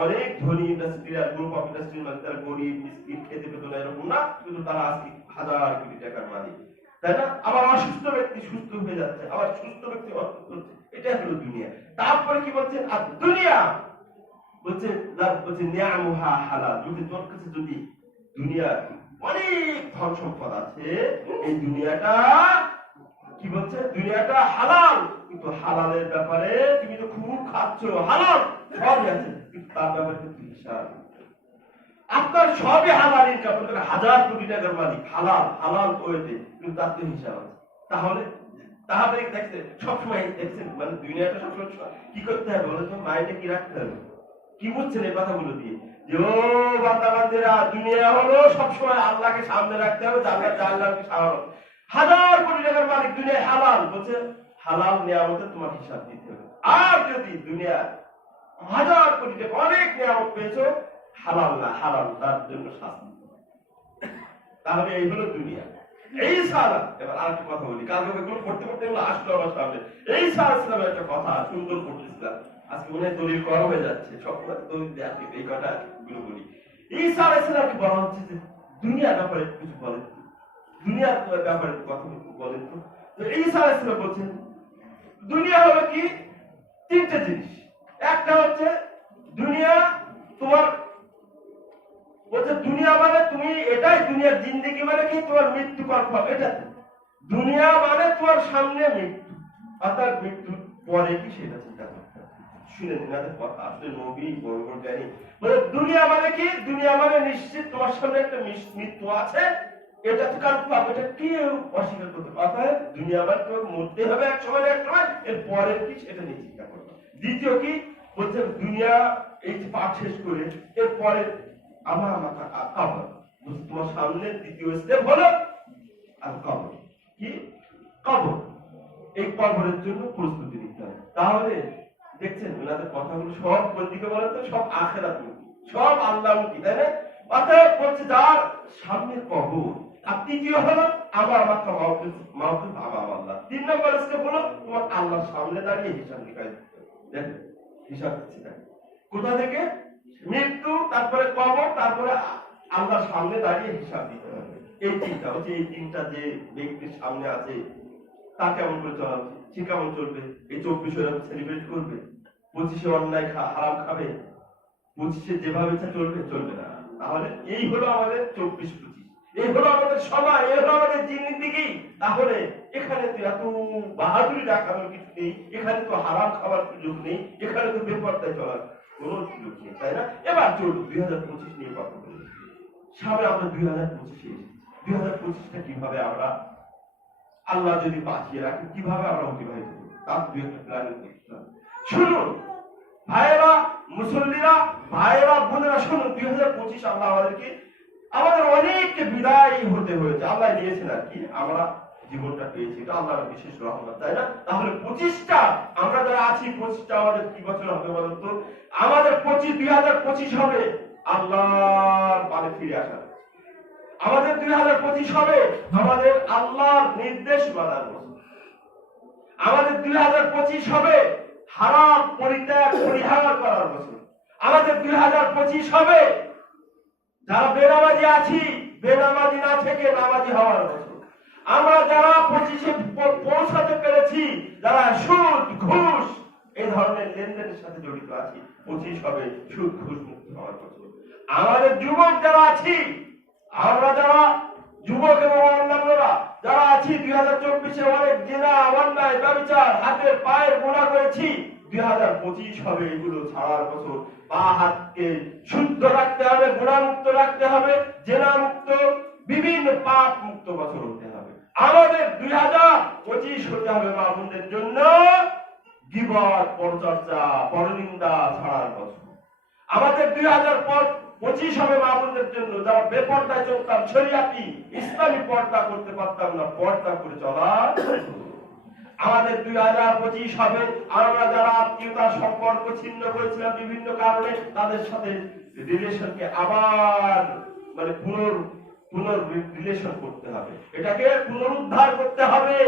অনেক ধনী ইন্ডাস্ট্রিয়াল গ্রুপ অফ ইন্ডাস্ট্রির মধ্যে তারা গরিব মিসকিন, খেতে পেত না এরকম না, কিন্তু তারা আজকে হাজার কোটি টাকার মালিক, তাই না? আবার অসুস্থ ব্যক্তি সুস্থ হয়ে যাচ্ছে, আবার সুস্থ ব্যক্তি অসুস্থ হচ্ছে, এটা হলো দুনিয়া। তারপরে কি বলছেন, আর দুনিয়া বলছে নিয়ামুহা হালাল, যদি তোর কাছে যদি দুনিয়া অনেক ধন সম্পদ আছে, এই দুনিয়াটা কি বলছে, দুনিয়াটা হালাল, কিন্তু হালালের ব্যাপারে তুমি তো খুব খাচ্ছ, হালাল সবই আছে, কিন্তু তার ব্যাপারে কিন্তু হিসাব, আপনার সবই হালাল ইনকাম, হাজার কোটি টাকার মালিক, হালাল হালাল ওয়েতে, কিন্তু তার তো হিসাব আছে। তাহলে তাহলে দেখছেন সবসময় দেখছেন, মানে দুনিয়াটা সবসময় কি করতে হবে বলে তো, মাইন্ডে কি রাখতে হবে, কি বুঝছেন এই কথাগুলো দিয়ে, যে ও বান্দা বান্দিরা, দুনিয়া হলো সবসময় আল্লাহকে সামনে রাখতে হবে, আল্লাহকে সামনে, হাজার কোটি টাকার মালিক, দুনিয়া হালাল, বলছে হালাল নিয়ামতে তোমার হিসাব দিতে হবে। আর যদি দুনিয়া হাজার কোটি টাকা অনেক নিয়ামত পেয়েছো, হালাল না, হারাম, তার জন্য শাস্তি। তাহলে এই হলো দুনিয়া। এই সারা এবার আরেকটা কথা বলি, কালকে এগুলো পড়তে পড়তে এগুলো আসলো আমার সামনে। এই সারা ইসলাম একটা কথা সুন্দর করতেছিলাম, আজকে মনে হয় দলিল করা হয়ে যাচ্ছে, সবসময় দলিল দেওয়া এই কথা গুলো বলি। ঈসা আলাইহিস সালামকে বলা হচ্ছে যে দুনিয়ার ব্যাপারে কিছু বলেন, দুনিয়ার ব্যাপারে কথা বলেন তো। ঈসা আলাইহিস সালাম বলছেন দুনিয়া হলো কি তিনটে জিনিস। একটা হচ্ছে দুনিয়া তোমার, বলছে দুনিয়া মানে তুমি এটাই, দুনিয়ার জিন্দেগি মানে কি তোমার মৃত্যু কনফার্ম, এটা দুনিয়া মানে তোমার সামনে মৃত্যু, অর্থাৎ মৃত্যুর পরে কি সেটা চিন্তা করতে হবে। শুনে দিনাদের কথা আসলে নবী বড় বড় জ্ঞানী বলে দুনিয়া মানে কি, দুনিয়া মানে নিশ্চিত তোমার সামনে একটা মৃত্যু আছে, এটা তো কনফার্ম, এটা কেউ অস্বীকার করতে পারে। অর্থাৎ দুনিয়া মানে তোমাকে মরতে হবে এক সময় এক সময়, এর পরে কি সেটা নিয়ে চিন্তা করবে। দ্বিতীয় কি বলছে দুনিয়া এই পাঠ শেষ করে এরপরে আমার কবর, তোমার সামনে দ্বিতীয় স্টেপ হলো আর কবর। কি কবর, এই কবরের জন্য প্রস্তুতি নিতে হবে। তাহলে দেখছেন ওনাদের কথাগুলো সব কোন দিকে বলেন তো, সব আখিরাতমুখী, সব আল্লাহমুখী, তাই না? অতএব বলছে যার সামনে কবর। আর তৃতীয় হলো আবার মাথা মাউকিফ বাবা আল্লাহ। 3 নম্বর স্টেপ হলো তোমার আল্লাহর সামনে দাঁড়িয়ে হিসাব নিকাশ দিতে হবে। দেখেন হিসাব দিচ্ছি না কোথা থেকে, মৃত্যু, তারপরে কবর, তারপরে আল্লাহর সামনে দাঁড়িয়ে হিসাব দিতে হবে। এই তিনটা হচ্ছে, এই তিনটা যে ব্যক্তির সামনে আছে তা কেমন করে চলা উচিত, সে কেমন চলবে। এই 24 সেলিব্রেট করবে, 25 অন্যায় হারাম খাবে, 25 যেভাবে ইচ্ছা চলবে, চলবে না। তাহলে এই হলো আমাদের 24-25, এই হলো আমাদের সময়, এই হলো আমাদের জিন্দেগি। তাহলে এখানে তো এত বাহাদুরি দেখানোর কিছু নেই, এখানে তো হারাম খাবার সুযোগ নেই, এখানে তো বেপরদায় চলার কোন সুযোগ নেই, তাই না? এবার চলুন 2025 নিয়ে কথা বলি। সামনে আমরা 2025 2025টা কিভাবে আমরা আল্লাহ যদি বাঁচিয়ে রাখেন কিভাবে আমরা অতিবাহিত করব, তার দু একটা প্ল্যানিং করতে হবে। শুনুন ভাইয়েরা, মুসল্লিরা, ভাইয়েরা, বোনেরা, শুনুন 2025 আল্লাহ আমাদের অনেককে বিদায় হতে হয়েছে, আল্লাহ দিয়েছেন আর কি, আমরা জীবনটা পেয়েছি, এটা আল্লাহর বিশেষ রহমত, তাই না? তাহলে 25টা আমরা যারা আছি, 25টা আমাদের কি বছর হবে বলুন তো? আমাদের 2025 হবে আল্লাহর পানে ফিরে আসা। আমাদের 2025 হবে আমাদের আল্লাহর নির্দেশ মানার বছর। আমাদের 2025 হবে হারাম পরিত্যাগ পরিহার করার বছর। আমাদের 2025 হবে যারা বেনামাজি আছি বেনামাজি না থেকে নামাজি হওয়ার বছর। আমরা যারা 25-এ পৌঁছাতে পেরেছি, যারা সুদ ঘুষ এই ধরনের লেনদেনের সাথে জড়িত আছি, 25 হবে সুদ ঘুষ মুক্ত হওয়ার বছর। আমাদের যুবক যারা আছি, আমরা যারা যুবক এবং অন্যান্যরা যারা আছি 2024-এ অনেক জেনা, অন্যায়, ব্যভিচার, হাতের পায়ের গুনাহ করেছি, 2025 হবে এগুলো ছাড়ার বছর। বা হাতকে শুদ্ধ রাখতে হবে, গুনাহমুক্ত রাখতে হবে, জেনা মুক্ত, বিভিন্ন পাপ মুক্ত বছর হতে হবে। আমাদের 2025 হতে হবে মা বোনদের জন্য গীবত, পরচর্চা, পরনিন্দা ছাড়ার বছর। আমাদের 2025 হবে মা বোনদের জন্য যারা বেপর্দায় চলতাম, শরিয়াতি ইসলামী পর্দা করতে পারতাম না, পর্দা করে চলা। আমাদের 2025 হবে আমরা যারা আত্মীয়তার সম্পর্ক ছিন্ন করেছিলাম বিভিন্ন কারণে, তাদের সাথে রিলেশনকে আবার মানে পুনর রিলেশন করতে হবে, এটাকে পুনরুদ্ধার করতে হবে।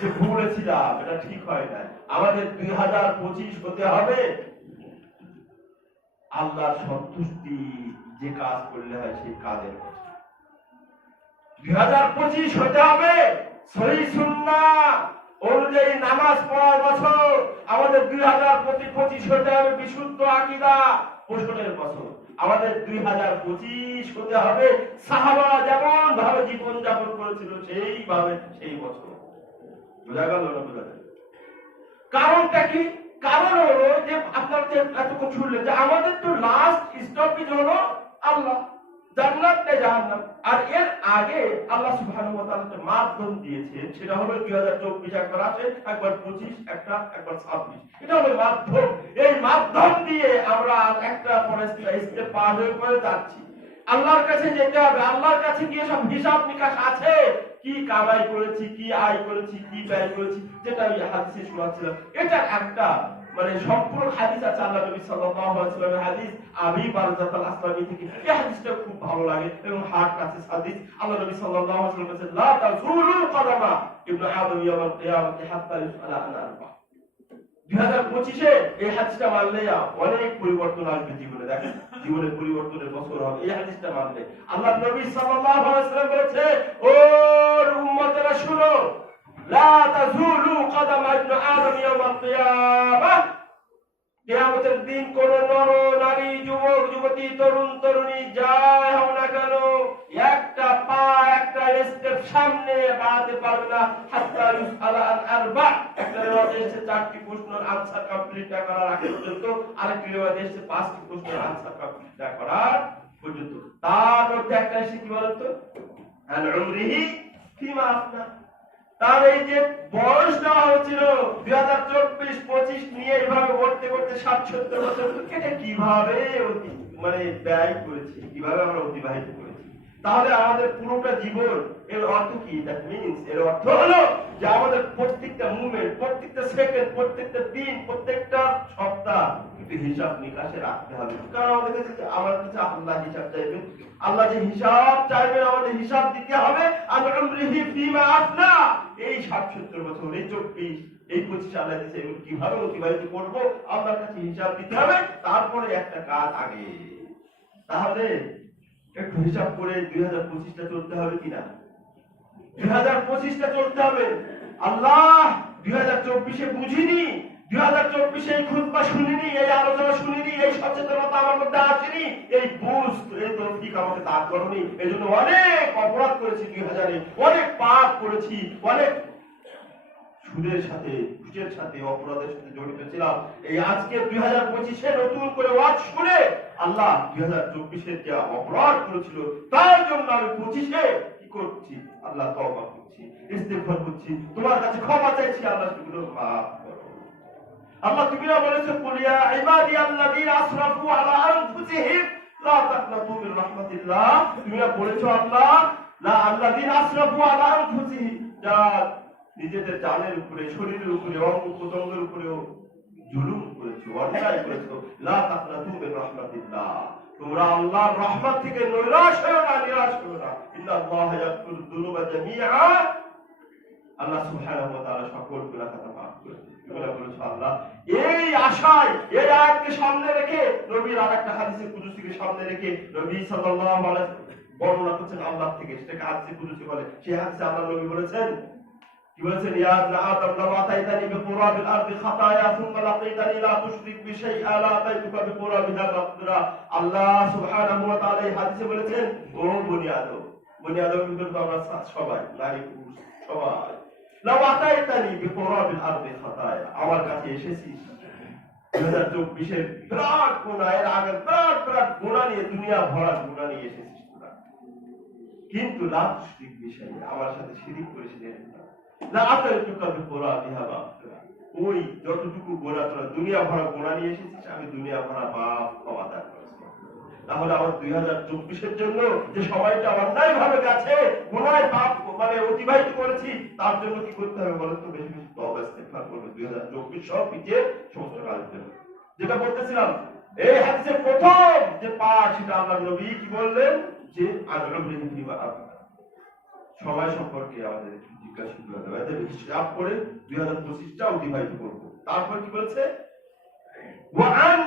যে ভুলেছিলাম এটা ঠিক হয় না। আমাদের 2025 হতে হবে আল্লাহর সন্তুষ্টি যে কাজ করলে হয় সেই কাজের বছর। 2025 হতে হবে সহিহ সুন্নাহ অনুযায়ী নামাজ পড়ার বছর। আমাদের 2025 হতে হবে বিশুদ্ধ আকীদা পোষণের বছর। আমাদের 2025 হতে হবে সাহাবারা যেমন ভাবে জীবন যাপন করেছিল সেইভাবে সেই বছর। বোঝা গেল না? বোঝা গেল? কারণটা কি? কারণ হলো যে আপনারা এতক্ষণ শুনলেন যে আমাদের তো লাস্ট স্টপেজ হলো আল্লাহ, জান্নাত না জাহান্নাম। আর এর আগে আল্লাহ সুবহানাহু ওয়া তাআলা একটা মাধ্যম দিয়েছেন, সেটা হলো 2024 একবার আসে, একবার 25, একবার 26। এটা হলো মাধ্যম। এই মাধ্যম দিয়ে আমরা একটা পরে স্টেপ পার হয়ে করে যাচ্ছি। আল্লাহর কাছে যেতে হবে। আল্লাহর কাছে গিয়ে সব হিসাব নিকাশ আছে, কি কামাই করেছি, কি আয় করেছি, কি ব্যয় করেছি, যেটা আমি হাদিসে শোনাচ্ছিলাম, এটা একটা মানে সম্পূর্ণ হাদিস আছে আল্লাহ নবী সাল্লাল্লাহু আলাইহি ওয়াসাল্লামের হাদিস আবি বারজাত আল আসলামী থেকে। এই হাদিসটা খুব ভালো লাগে এবং হাত কাছে হাদিস। আল্লাহ নবী সাল্লাল্লাহু আলাইহি ওয়াসাল্লাম বলেছেন লা তাযুলু কদামা ইবনে আদম ইয়াউমাল কিয়ামাতি হাত্তা ইউসআলা আন আরবা। 2025-এ এই হাদিসটা মানলে অনেক পরিবর্তন আসবে জীবনে। দেখেন জীবনে পরিবর্তনের বছর হবে এই হাদিসটা মানলে। আল্লাহ নবী সাল্লাল্লাহু আলাইহি ওয়াসাল্লাম বলেছে ও উম্মতেরা শুনো লা তাযুলু কদামা ইবনে আদম ইয়াউমাল কিয়ামাহ। কিয়ামতের দিন কোন নর নারী যুবক যুবতী তরুণ তরুণী যাই হোক না কেন একটা পা একটা স্টেপ সামনে বাড়াতে পারবে না হাত্তা ইউসআলা আন আরবা। একটা রিওয়ায়েতে এসেছে 4টি প্রশ্নের আনসার কমপ্লিট না করার আগে পর্যন্ত, আরেকটি রিওয়ায়েতে এসেছে 5টি প্রশ্নের আনসার কমপ্লিট না করার পর্যন্ত। তার মধ্যে একটা এসে কি বলতো আন উমরিহি ফিমা আফনা। তার এই যে বয়স দেওয়া হয়েছিল 2024-25 নিয়ে এইভাবে করতে করতে 60-70 বছর কেটে কিভাবে মানে ব্যয় করেছি, কিভাবে আমরা অতিবাহিত করেছি। তাহলে আমাদের পুরোটা জীবন এর অর্থ কি? দ্যাট মিন্স এর অর্থ হলো যে আমাদের প্রত্যেকটা মুভমেন্ট, প্রত্যেকটা সেকেন্ড, প্রত্যেকটা দিন, প্রত্যেকটা সপ্তাহ কিন্তু হিসাব নিকাশে রাখতে হবে। কারণ আমাদের কাছে আমার কাছে আল্লাহ হিসাব চাইবে। আল্লাহ যে হিসাব চাইবেন আমাদের হিসাব দিতে হবে। আর আমরিহি ফিমা আফনা, এই 60-70 বছর, এই 24, এই 25 আল্লাহ দিয়েছে, এগুলো কিভাবে অতিবাহিত করবো আল্লাহর কাছে হিসাব দিতে হবে। তারপরে একটা কাজ আগে, তাহলে একটু হিসাব করে 2025টা চলতে হবে কিনা, 2025টা চলতে হবে। আল্লাহ 2024-এ বুঝিনি, 2024-এ এই খুতবা শুনিনি, এই আলোচনা শুনিনি, এই সচেতনতা আমার মধ্যে আসেনি, এই বুঝ এই তৌফিক আমাকে দান করনি। এই জন্য অনেক অপরাধ করেছি 2000-এ, অনেক পাপ করেছি, অনেক সুদের সাথে ঘুষের সাথে অপরাধের সাথে জড়িত ছিলাম। এই আজকে 2025-এ নতুন করে ওয়াজ শুনে আল্লাহ 2024-এর যে অপরাধ করেছিল তার জন্য আমি 25-এ কি করছি? আল্লাহ তওবা করছি, ইস্তিগফার করছি, তোমার কাছে ক্ষমা চাইছি। আল্লাহ সেগুলো মাফ করো। আল্লাহ তুমি না বলেছো কুল ইয়া ইবাদিয়াল্লাযীনা আসরাফু আলা আনফুসিহিম লা তাকনাতু মির রাহমাতিল্লাহ। তুমি না বলেছো আল্লাহ লা আল্লাযীনা আসরাফু আলা আনফুসিহিম, যা নিজেদের জানের উপরে, শরীরের উপরে, অঙ্গ প্রত্যঙ্গের উপরেও জুলুম করেছো, অন্যায় করেছো, লা তাকনাতু মির রাহমাতিল্লাহ, তোমরা আল্লাহর রহমত থেকে নৈরাশ হয়ো না, নিরাশ হয়ো না। ইন্নাল্লাহা ইয়াগফিরুয যুনুবা জামিআ, আল্লাহ সুবহানাহু ওয়া তাআলা সকল গুনাহ খাতা মাফ করে দেন। তোমরা বলেছো আল্লাহ, এই আশায় এই আয়াতকে সামনে রেখে, নবীর আরেকটা হাদিসে কুদসিকে সামনে রেখে নবী সাল্লাল্লাহু আলাইহি বর্ণনা করছেন আল্লাহ থেকে, সেটাকে হাদিসে কুদসি বলে। সেই হাদিসে আল্লাহ নবী বলেছেন, কি বলেছেন? ইয়া ইবনে আদম লাউ আতাইতানি বিকুরাবিল আরদি খাতায়া সুম্মা লাকাইতানি লা তুশরিক বিশাইআ লা আতাইতুকা বিকুরাবিহা মাগফিরা। আল্লাহ সুবহানাহু ওয়া তাআলা এই হাদিসে বলেছেন, ও বনি আদম, বনি আদম কিন্তু আমরা সবাই, নারী পুরুষ সবাই, লাউ আতাইতানি বিকুরাবিল আরদি খাতায়া, আমার কাছে এসেছিস 2024-এর বিরাট গুনাহ, এর আগে বিরাট বিরাট গুনাহ নিয়ে, দুনিয়া ভরা গুনাহ নিয়ে এসেছিস তোরা, কিন্তু লা তুশরিক বিশাইআ, আমার সাথে শিরিক করেছিস না, আতাইতুকা বিকুরাবিহা মাগফিরা। ওই যতটুকু গোনা তোরা দুনিয়া ভরা গোনা নিয়ে এসেছিস, আমি দুনিয়া ভরা পাপ ক্ষমা দান করেছি। তাহলে আমার 2024-এর জন্য যে সময়টা অন্যায় ভাবে গেছে, গুনায় পাপ মানে অতিবাহিত করেছি, তার জন্য কি করতে হবে বলেন তো? বেশি বেশি তওবা ইস্তিগফার করবে 2024 সব পিছে সমস্ত কাজের জন্য। যেটা বলতেছিলাম, এই হাদিসের প্রথম যে পাঠ, সেটা আল্লাহর নবী কি বললেন যে আনরবিহি ফিমা আফনা, সময় সম্পর্কে আমাদের জিজ্ঞাসা করতে হবে, এদের হিসাব করে 2025টা অতিবাহিত করবো। তারপর কি বলছে? ওয়ান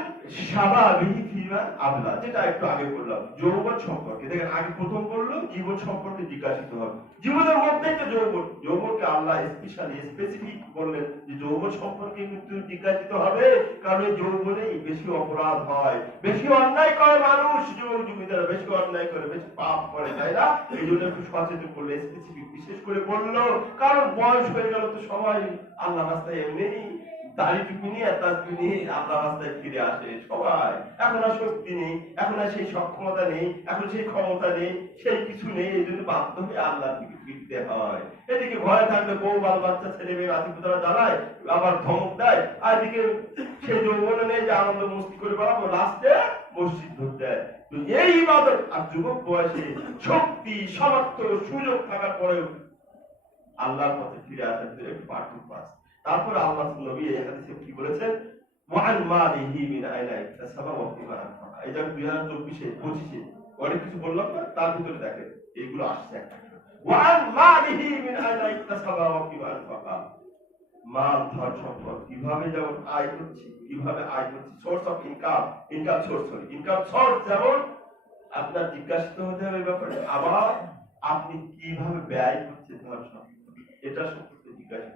শাবাবিহি ফিমা আবলা, যেটা একটু আগে বললাম যৌবন সম্পর্কে। দেখেন আগে প্রথম বললো জীবন সম্পর্কে জিজ্ঞাসিত হবে, জীবনের মধ্যেই তো যৌবন, যৌবনকে আল্লাহ স্পেশালি স্পেসিফিক বললেন যে যৌবন সম্পর্কে কিন্তু জিজ্ঞাসিত হবে। কারণ এই যৌবনেই বেশি অপরাধ হয়, বেশি অন্যায় করে মানুষ, যুবক যুবতীরা বেশি অন্যায় করে, বেশি পাপ করে, তাই না? এই জন্য একটু সচেতন করলে স্পেসিফিক বিশেষ করে বললো, কারণ বয়স হয়ে গেল তো সবাই আল্লাহ রাস্তায় এমনি দাড়িটুকু নিয়ে তাজবি নিয়ে আল্লাহ রাস্তায় ফিরে আসে সবাই। এখন আর শক্তি নেই, এখন আর সেই সক্ষমতা নেই, এখন সেই ক্ষমতা নেই, সেই কিছু নেই, এই জন্য বাধ্য হয়ে আল্লাহর দিকে ফিরতে হয়। এদিকে ঘরে থাকলে বউ বাল বাচ্চা ছেলে মেয়ে রাতিপুতারা জ্বালায়, আবার ধমক দেয়, আর এদিকে সেই যৌবনে নেই যে আনন্দ মস্তি করে বেড়াবো, লাস্টে মসজিদ ধরতে দেয়। তো এই ইবাদত, আর যুবক বয়সে শক্তি সামর্থ্য সুযোগ থাকার পরেও আল্লাহর পথে ফিরে আসার জন্য একটু পার্থক্য আছে। তারপরে আল্লাহ নবী এই হাদিসে কি বলেছেন? ওয়ান মালিহি মিন আইনা ইকতাসাবা ওয়া ফিমা আনফাকা। এই যে 2024 25 অনেক কিছু বললাম না, তার ভিতরে দেখেন এইগুলো আসছে একটা ওয়ান মালিহি মিন আইনা ইকতাসাবা ওয়া ফিমা আনফাকা। মাল ধন সম্পদ কিভাবে যেমন আয় করছি, কিভাবে আয় করছি, source of income, income source যেমন আপনার জিজ্ঞাসিত হতে হবে ব্যাপারে, আবার আপনি কিভাবে ব্যয় করছেন ধন সম্পদ, এটা সম্পর্কে জিজ্ঞাসিত।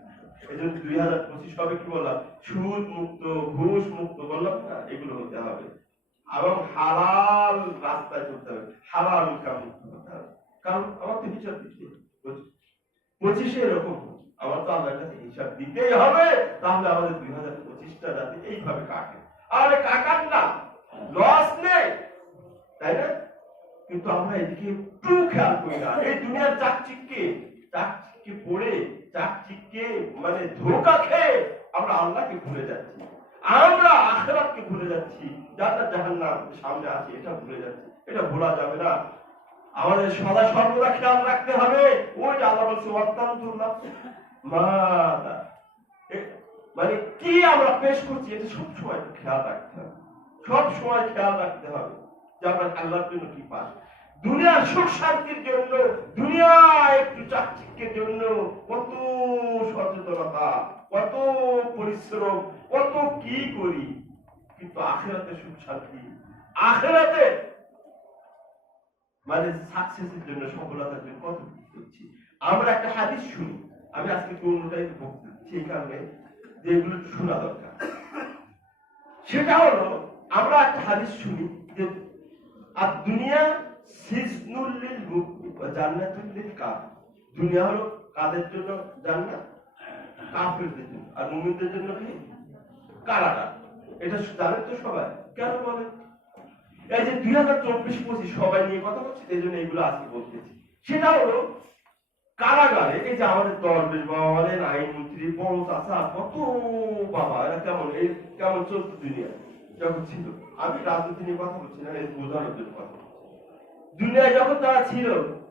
এই জন্য 2025 হবে কি বললাম, সুদ মুক্ত, ঘুষ মুক্ত বললাম না, এগুলো হতে হবে এবং হালাল রাস্তায় চলতে হবে, হালাল ইনকাম মুক্ত হতে হবে। কারণ আমার তো হিসাব দিতে 25 এরকম আমার তো আল্লাহর কাছে হিসাব দিতেই হবে। তাহলে আমাদের 2025টা যাতে এইভাবে কাটে, আরে কাটান না, লস নেই, তাই না? কিন্তু আমরা এদিকে একটু খেয়াল করি না। এই দুনিয়ার চাকচিক্যে পড়ে, চাকচিক্যে মানে ধোঁকা খেয়ে আমরা আল্লাহকে ভুলে যাচ্ছি, আমরা আখিরাতকে ভুলে যাচ্ছি, জান্নাত জাহান্নাম সামনে আছে এটা ভুলে যাচ্ছি। এটা ভোলা যাবে না। আমাদের সদা সর্বদা খেয়াল রাখতে হবে। ওই যে আল্লাহ বলছে ওয়াত্তানতুর নাফস মাদা, মানে কি আমরা পেশ করছি এটা সব সময় খেয়াল রাখতে হবে, সব সময় খেয়াল রাখতে হবে যে আমরা আল্লাহর জন্য কি পাই। দুনিয়ার সুখ শান্তির জন্য, দুনিয়া একটু চাকচিক্যের জন্য কত সচেতনতা, কত পরিশ্রম, কত কি করি, কিন্তু আখিরাতে সুখ শান্তি, আখিরাতে মানে সাকসেসের জন্য, সফলতার জন্য কত কি করছি। আমরা একটা হাদিস শুনি, আমি আজকে কোনটাই বলতে সেই কারণে যে এগুলো শোনা দরকার। সেটা হলো আমরা একটা হাদিস শুনি যে আর দুনিয়া সিজনুল লিল মুমিন ওয়া জান্নাতুল লিল কাফির। দুনিয়া হলো কাদের জন্য জান্নাত, কাফিরদের জন্য, আর মুমিনদের জন্য কি কারাগার। এটা জানেন তো সবাই। কেন বলেন? এই যে 2024-25 সবাই নিয়ে কথা বলছি, এই জন্য এগুলো আজকে বলতেছি। সেটা হলো কারাগারে এই যে আমাদের দরবেশ বাবা বলেন, আইনমন্ত্রী, বড় চাষা, কত বাবা এরা কেমন চলতো দুনিয়া যখন ছিল। আমি রাজনীতি নিয়ে কথা বলছি না, এই বোঝানোর জন্য কথা বলছি। দুনিয়ায় যখন তারা ছিল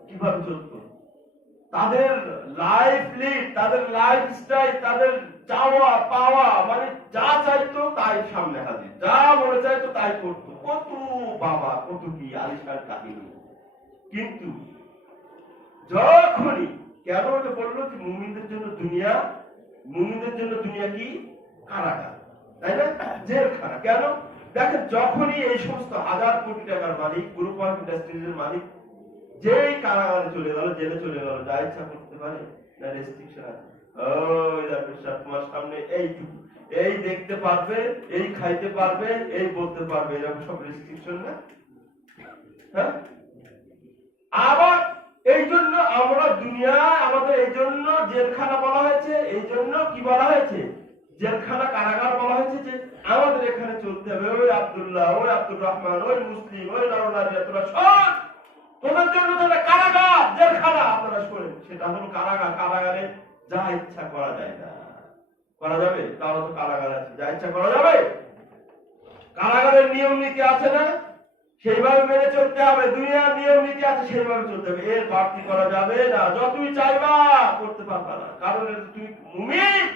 কিভাবে চলতো, তাদের লাইফ লিড, তাদের লাইফস্টাইল, তাদের চাওয়া পাওয়া, মানে যা চাইতো তাই সামনে হাজির, যা মনে চাইতো তাই করতো। কত বাবা, কত কি আলিশান কাহিনী। কিন্তু যখনই কেন এটা বললো যে মুমিনদের জন্য দুনিয়া কি কারাগার, তাই না, জেলখানা। কেন? দেখেন যখনই এই সমস্ত হাজার কোটি টাকার মালিক, গ্রুপ অফ ইন্ডাস্ট্রিজের মালিক যেই কারাগারে চলে গেল, জেলে চলে গেল, যা ইচ্ছা করতে পারে না, রেস্ট্রিকশন আছে। ওই দেখো তোমার সামনে এইটুকু, এই দেখতে পারবে, এই খাইতে পারবে, এই বলতে পারবে, এরকম সব রেস্ট্রিকশন না? হ্যাঁ। আবার এই জন্য আমরা দুনিয়ায় আমাদের এই জন্য জেলখানা বলা হয়েছে, এই জন্য কি বলা হয়েছে, জেলখানা কারাগার বলা হয়েছে যে আমাদের এখানে চলতে হবে। ওই আব্দুল্লাহ, ওই আব্দুর রহমান, ওই মুসলিম, ওই নরনারিয়া, তোরা সব তোমার জন্য তাহলে কারাগার, জেলখানা আপনারা শোনেন। সেটা হলো কারাগার। কারাগারে যা ইচ্ছা করা যায় না, করা যাবে? তাহলে তো কারাগার আছে, যা ইচ্ছা করা যাবে? কারাগারের নিয়ম নীতি আছে না, সেইভাবে মেনে চলতে হবে। দুনিয়ার নিয়ম নীতি আছে, সেইভাবে চলতে হবে। এর বাড়তি করা যাবে না, যতই চাইবা করতে পারবা না। কারণ তুমি মুমিন,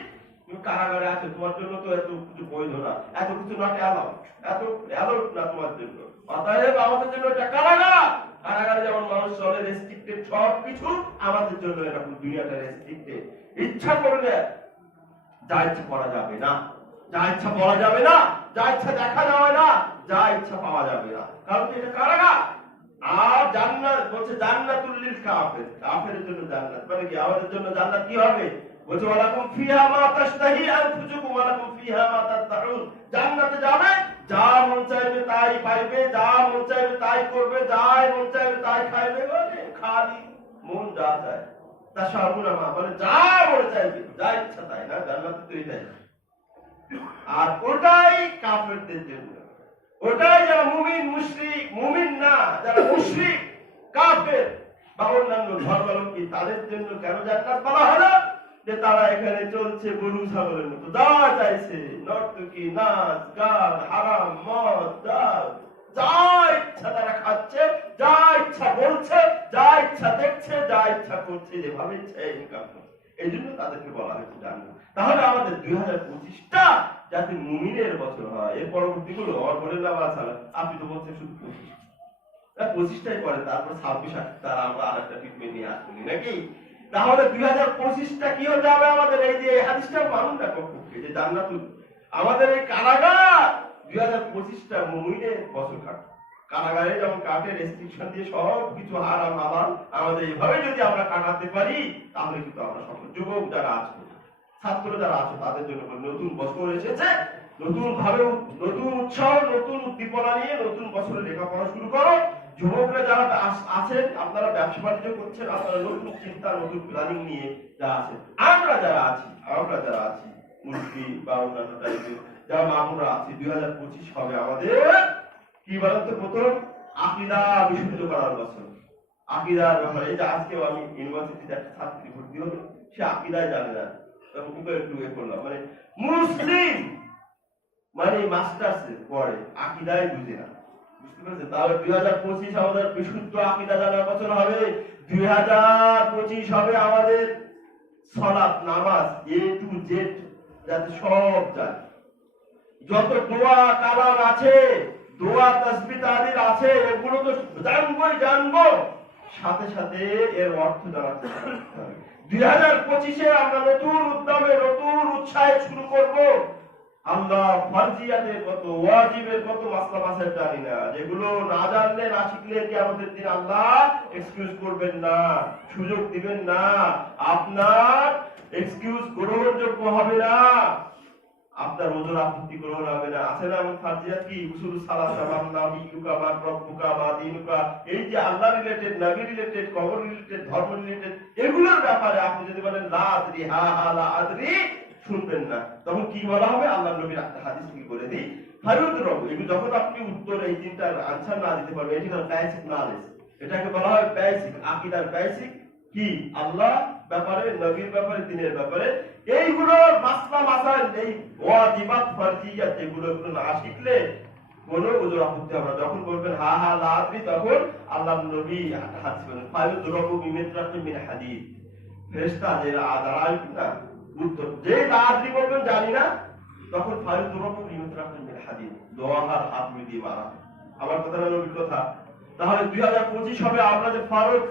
তুমি কারাগারে আছো, তোমার জন্য তো এত কিছু বৈধ না, এত কিছু নট অ্যালাউড, এত অ্যালাউড না তোমার জন্য। অতএব আমাদের জন্য এটা কারাগার। কারাগারে যেমন মানুষ চলে রেস্ট্রিক্টেড, সব কিছু আমাদের জন্য এরকম দুনিয়াটা রেস্ট্রিক্টেড। ইচ্ছা করলে যা ইচ্ছা করা যাবে না, যা ইচ্ছা বলা যাবে না, যা ইচ্ছা দেখা যাবে না, যা ইচ্ছা পাওয়া যাবে না, কারণ এটা কারাগার। আর জান্নাত বলছে জান্নাতুল লিল কাফির, কাফেরের জন্য জান্নাত। মানে কি আমাদের জন্য জান্নাত কি হবে? বলছে ওয়ালাকুম ফিহা মা তাশতাহি আনফুসুকুম ওয়ালাকুম ফিহা মা তাদউন। জান্নাতে যাবে, যা মন চাইবে তাই পাইবে, যা মন চাইবে তাই করবে, যা মন চাইবে তাই খাইবে, মানে খালি মন যা চায় তা সর্বনামা, মানে যা মনে চাইবে, যা ইচ্ছা তাই না, জান্নাতে তো এটাই। আর ওটাই কাফেরদের জন্য, ওটাই যারা মুমিন মুশরিক, মুমিন না যারা মুশরিক কাফের বা অন্যান্য ধর্মাবলম্বী, তাদের জন্য কেন জান্নাত বলা হলো? যে তারা এখানে চলছে গরু ছাগলের মতো, যা চাইছে নর্তকী, নাচ গান, হারাম মদ, যা ইচ্ছা তারা খাচ্ছে, যা ইচ্ছা বলছে, যা ইচ্ছা দেখছে, যা ইচ্ছা করছে, যেভাবে ইচ্ছা ইনকাম করছে। এই জন্য তাদেরকে বলা হয়েছে জান্নাত। তাহলে আমাদের 2025টা যাতে মুমিনের বছর হয়। এর পরবর্তী গুলো আমার বলেন না বাছালা, আপনি তো বলছেন শুধু 25টাই করে, তারপর 26 তারা আমরা আরেকটা ট্রিটমেন্ট নিয়ে আসবো নাকি? তাহলে 2025টা কি হতে হবে আমাদের? এই যে হাদিসটা মানুষ না কমপক্ষে যে জান্নাতুল, আমাদের এই কারাগার 2025টা মুমিনের বছর কাটবে। কারাগারে যেমন কাটে রেস্ট্রিকশন দিয়ে সব কিছু হারাম হালাল, আমাদের এইভাবে যদি আমরা কাটাতে পারি তাহলে কিন্তু আমরা সকল যুবক যারা আছে, ছাত্র যারা আছে, তাদের জন্য নতুন বছর এসেছে, নতুন ভাবে নতুন উৎসাহ, নতুন উদ্দীপনা নিয়ে নতুন বছরে লেখাপড়া শুরু করো। যুবকরা যারা আছেন, আপনারা ব্যবসা বাণিজ্য করছেন, আপনারা নতুন চিন্তা, নতুন প্ল্যানিং নিয়ে যা আছেন, আমরা যারা আছি মুরব্বী বা অন্যান্য টাইপের যারা মামুরা আছে, 2025 হবে আমাদের কি বলেন তো, প্রথম আকীদা বিশুদ্ধ করার বছর। আকীদার ব্যাপারে এই যে আজকে আমি ইউনিভার্সিটিতে একটা ছাত্রী ভর্তি হলো, সে আকীদায় জানে না, তখন একটু করলাম, মানে মুসলিম মানে মাস্টার্স পড়ে, আকীদায় বুঝে না, বুঝতে পেরেছেন? তাহলে 2025 আমাদের বিশুদ্ধ আকীদা জানার বছর হবে। 2025 হবে আমাদের সালাত নামাজ এ টু জেড যাতে সব জানে, যত দোয়া কালাম আছে, দোয়া তাসবিহ তাহলিল আছে, এগুলো তো জানবো, সাথে সাথে এর অর্থ জানাতে হবে। 2025-এ আমরা নতুন উদ্যমে, নতুন উৎসাহে শুরু করব। আমরা ফরজিয়াতের কত, ওয়াজিবের কত মাসলা মাসাইল জানি না, যেগুলো না জানলে না শিখলে কিয়ামতের দিন আল্লাহ এক্সকিউজ করবেন না, সুযোগ দিবেন না, আপনার এক্সকিউজ গ্রহণযোগ্য হবে না, আপনার ওজোর আপত্তি গ্রহণ হবে না। আছে না এমন ফরজিয়াত কি উসুল সালাসা মান নাবিয়ুকা মান রব্বুকা মা দীনুকা, এই যে আল্লাহ রিলেটেড, নবী রিলেটেড, কবর রিলেটেড, ধর্ম রিলেটেড, এগুলোর ব্যাপারে আপনি যদি বলেন লা আদরি, হা হা লা আদরি, শুনবেন না, তখন কি বলা হবে? আল্লাহ নবীর একটা হাদিস কি করে দিই, ফারুদ রব, এগুলো যখন আপনি উত্তর এই তিনটার আনসার না দিতে পারবেন, এটি হলো বেসিক নলেজ, এটাকে বলা হয় বেসিক আকীদার বেসিক কি, আল্লাহ ব্যাপারে, নবীর ব্যাপারে, দ্বীনের ব্যাপারে, এইগুলো মাসলা মাসাইল, এই ওয়াজিবাত ফরজিয়াত যেগুলো না শিখলে কোনো ওজোর আপত্তি হবে না। যখন বলবেন হা হা লা আদরি, তখন আল্লাহ নবী একটা হাদিস বলেন, ফারুদ রব বিমিত্রাতি মিন হাদিস, ফেরেশতা যারা আসবে না উত্তর, যে তাড়াতাড়ি বলবেন জানি না, তখন ফারুদ রব বিমিত্রাতি মিন হাদিস, দোয়ার হাত মিলিয়ে মারা। আমার কথা না নবীর কথা। তাহলে 2025 হবে আমরা যে ফরজ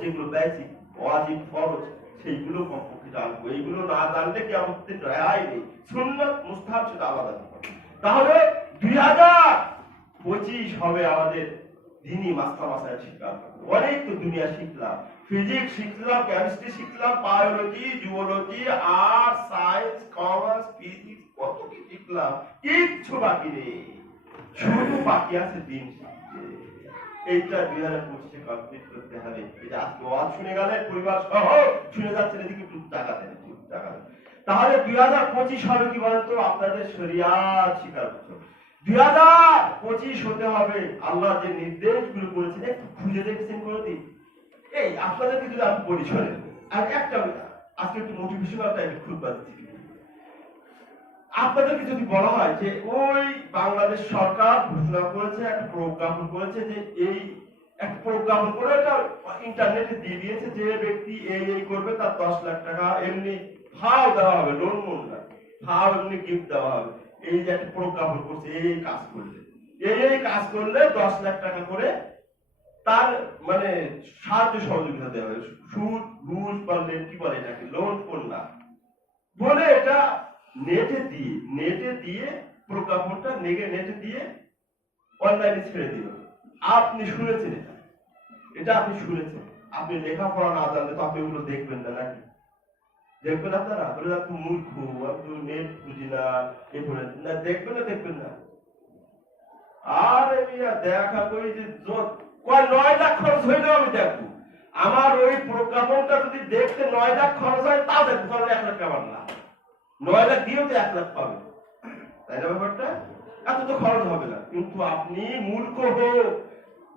যেগুলো বেসিক ওয়াজিব ফরজ, সেইগুলো কমপক্ষে জানবো। এইগুলো না জানলে কি আমাদের রেহাই নেই। সুন্নাত মুস্তাহাব সেটা আলাদা ব্যাপার। তাহলে 2025 হবে আমাদের দ্বীনি মাসলা মাসাইল শিক্ষা। অনেক তো দুনিয়া শিখলাম, ফিজিক্স শিখলাম, কেমিস্ট্রি শিখলাম, biology, zoology, art, science, commerce, physics, কত কি শিখলাম, কিচ্ছু বাকি নেই, শুধু বাকি আছে দিন শিখতে। এইটা 2025-এ কমপ্লিট করতে হবে। এটা আজকে ওয়াজ শুনে গেলেন, পরিবার সহ শুনে যাচ্ছেন, এদিকে একটু টাকা দেন, তাহলে 2025 হবে কি বলেন তো, আপনাদের শরিয়াত শিখার বছর। 2025 হতে হবে আল্লাহ যে নির্দেশগুলো করেছেন, একটু খুঁজে দেখছেন কোনদিন? এই আপনাদেরকে যদি আমি বলি শোনেন, আর একটা আজকে একটু মোটিভেশনাল টাইপের খুতবা দিচ্ছি, আপনাদেরকে যদি বলা হয় যে ওই বাংলাদেশ সরকার ঘোষণা করেছে, একটা প্রজ্ঞাপন করেছে, যে এই একটা প্রজ্ঞাপন করে এটা ইন্টারনেটে দিয়ে দিয়েছে, যে ব্যক্তি এই করবে তার 10 লাখ টাকা এমনি ভাও দেওয়া হবে, লোন মোন না, ভাও এমনি গিফট দেওয়া হবে। এই যে একটা প্রজ্ঞাপন করছে, এই কাজ করলে, এই কাজ করলে 10 লাখ টাকা করে তার মানে সাহায্য সহযোগিতা দেওয়া হবে, সুদ ঘুষ বললে কি বলে এটাকে, লোন ফোন না বলে, এটা নেটে দিয়ে প্রজ্ঞাপনটা নেটে দিয়ে অনলাইনে ছেড়ে দিল। আপনি শুনেছেন এটা আপনি শুনেছেন, আপনি লেখাপড়া না জানলে তো আপনি এগুলো দেখবেন না, নাকি দেখবেন? আপনারা বলে আপনি মূর্খ, আপনি নেট বুঝি না, দেখবেন না। আরে মিয়া দেখা করি যে 9 লাখ খরচ হইলে আমি দেখবো, আমার ওই প্রজ্ঞাপনটা যদি দেখতে 9 লাখ খরচ হয় তাও দেখবো, তাহলে 1 লাখ আমার না, 9 লাখ দিয়েও তো 1 লাখ পাবে, তাই না? ব্যাপারটা এত তো খরচ হবে না। কিন্তু আপনি মূর্খ হোক,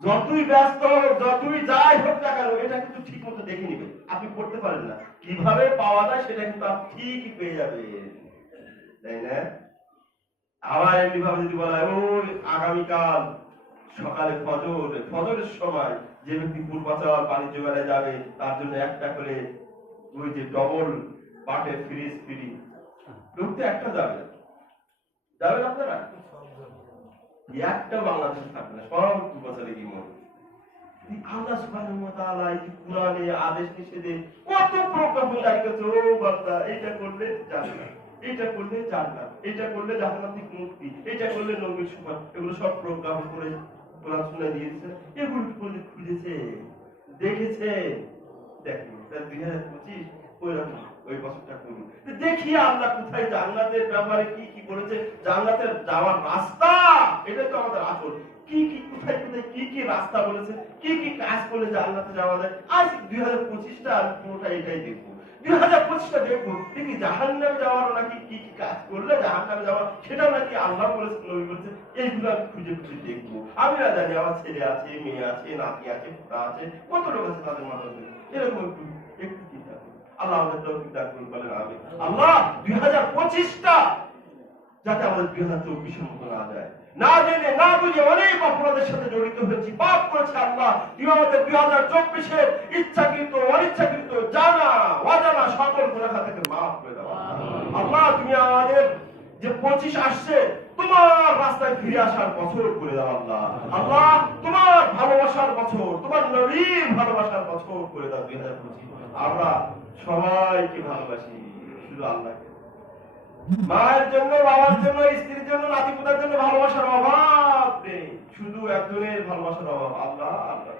যতই ব্যস্ত হোক, যতই যাই হোক না কেন, এটা কিন্তু ঠিক মতো দেখে নিবেন। আপনি করতে পারেন না, কিভাবে পাওয়া যায় সেটা কিন্তু আপনি ঠিকই পেয়ে যাবেন, তাই না? আবার এমনি ভাবে যদি বলা হয় ওই আগামীকাল সকালে ফজরের সময় যে ব্যক্তি পূর্বাচল বাণিজ্য মেলায় যাবে, তার জন্য একটা করে ওই যে ডবল বাটে ফ্রিজ ফ্রি, ঢুকতে একটা যাবে, যাবেন আপনারা? একটা বাংলাদেশে থাকবে না, সব বছরে কি মনে আল্লাহ সুবহানাহু ওয়া তাআলা এই কুরআনে আদেশ নিষেধে কত প্রজ্ঞাপন রাখতেছে। ও বান্দা, এটা করলে জান্নাত, এটা করলে জান্নাত, এটা করলে জাহান্নাম থেকে মুক্তি, এটা করলে নবীর সুপার, এগুলো সব প্রজ্ঞাপন করে কোরআন সুন্নাহ দিয়েছে। এগুলো করলে খুঁজেছে, দেখেছে, দেখুন 2025 ওইরকম ওই বছরটা করুন, দেখি আল্লাহ কোথায় জান্নাতের ব্যাপারে কি কি বলেছে, জান্নাতের যাওয়ার রাস্তা, এটা তো আমাদের আসল। কি কি কোথায় কোথায় কি কি রাস্তা বলেছে, কি কি কাজ করলে জান্নাতে যাওয়া যায়। আজ 2025টা আমি পুরোটা এটাই দেখবো, 2025টা দেখবো, দেখি জাহান্নামে যাওয়ার নাকি কি কি কাজ করলে জাহান্নামে যাওয়া, সেটাও নাকি আল্লাহ বলেছে, নবী বলেছে। এইগুলো আমি খুঁজে খুঁজে দেখবো। আমি না জানি আমার ছেলে আছে, মেয়ে আছে, নাতি আছে, পোতা আছে, কত লোক আছে তাদের মাথায় এরকম একটু একটু চিন্তা করুন। আল্লাহ আমাদের তৌফিক দান করুন, বলেন আমিন। আল্লাহ 2025টা যাতে আমাদের 2024-এর মতো না যায়। না জেনে না বুঝে অনেক অপরাধের সাথে জড়িত হয়েছি, পাপ করেছি। আল্লাহ তুমি আমাদের 2024-এর ইচ্ছাকৃত অনিচ্ছাকৃত জানা অজানা সকল গুনাহ থেকে মাফ করে দাও। আল্লাহ তুমি আমাদের যে 25 আসছে, তোমার রাস্তায় ফিরে আসার বছর করে দাও। আল্লাহ আল্লাহ তোমার ভালোবাসার বছর, তোমার নবীর ভালোবাসার বছর করে দাও 2025। আমরা সবাইকে ভালোবাসি, শুধু আল্লাহকে। মায়ের জন্য, বাবার জন্য, স্ত্রীর জন্য, নাতি পুতার জন্য ভালোবাসার অভাব নেই, শুধু একজনের ভালোবাসার অভাব, আল্লাহ আল্লাহ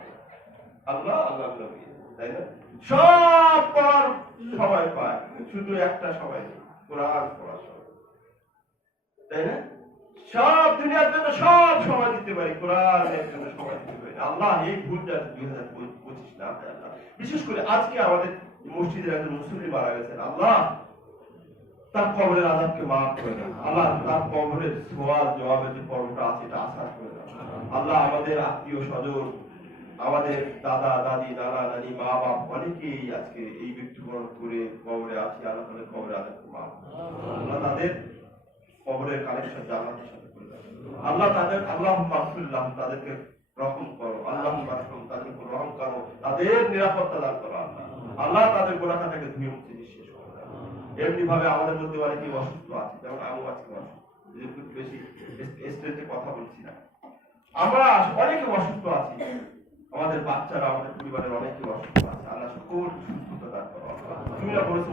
আল্লাহ আল্লাহ নবী, তাই না? সব পড়ার সময় পায়, শুধু একটা সময় নেই, কোরআন পড়ার সময়, তাই না? সব দুনিয়ার জন্য সব সময় দিতে পারি, কোরআনের জন্য সময় দিতে পারি। আল্লাহ এই ভুলটা 2025 না হয় আল্লাহ। বিশেষ করে আজকে আমাদের মসজিদের একজন মুসল্লি মারা গেছেন, আল্লাহ তার কবরের আযাবকে মাফ করে দাও। আল্লাহ তার কবরের সওয়াল জবাবের যে পর্বটা আছে এটা আসান করে দাও। আল্লাহ আমাদের আত্মীয় স্বজন, আমাদের দাদা দাদি, নানা নানি, মা বাপ অনেকেই আজকে এই মৃত্যুবরণ করে কবরে আছে, আল্লাহ তাদের কবরের আযাবকে মাফ করে দাও। আল্লাহ তাদের কবরের কানেকশন জান্নাতের সাথে করে দাও। আল্লাহ তাদের আল্লাহুম্মা মাগফিরলাহুম, তাদেরকে রহম করো। আল্লাহুম্মা রহম, তাদেরকে রহম করো, তাদের নিরাপত্তা দান করো। আল্লাহ আল্লাহ তাদের গুনাহটাকে ধুয়ে মুছে শেষ করো। এমনি ভাবে আমাদের মধ্যে অনেকেই অসুস্থ আছে, যেমন আমি আজকে অসুস্থ, বেশি স্ট্রেসে কথা বলছি না। আমরা অনেকে অসুস্থ আছি, আমাদের বাচ্চারা, আমাদের পরিবারের অনেকে অসুস্থ আছে। আল্লাহ সকল সুস্থতা দান করো। তুমি না বলেছো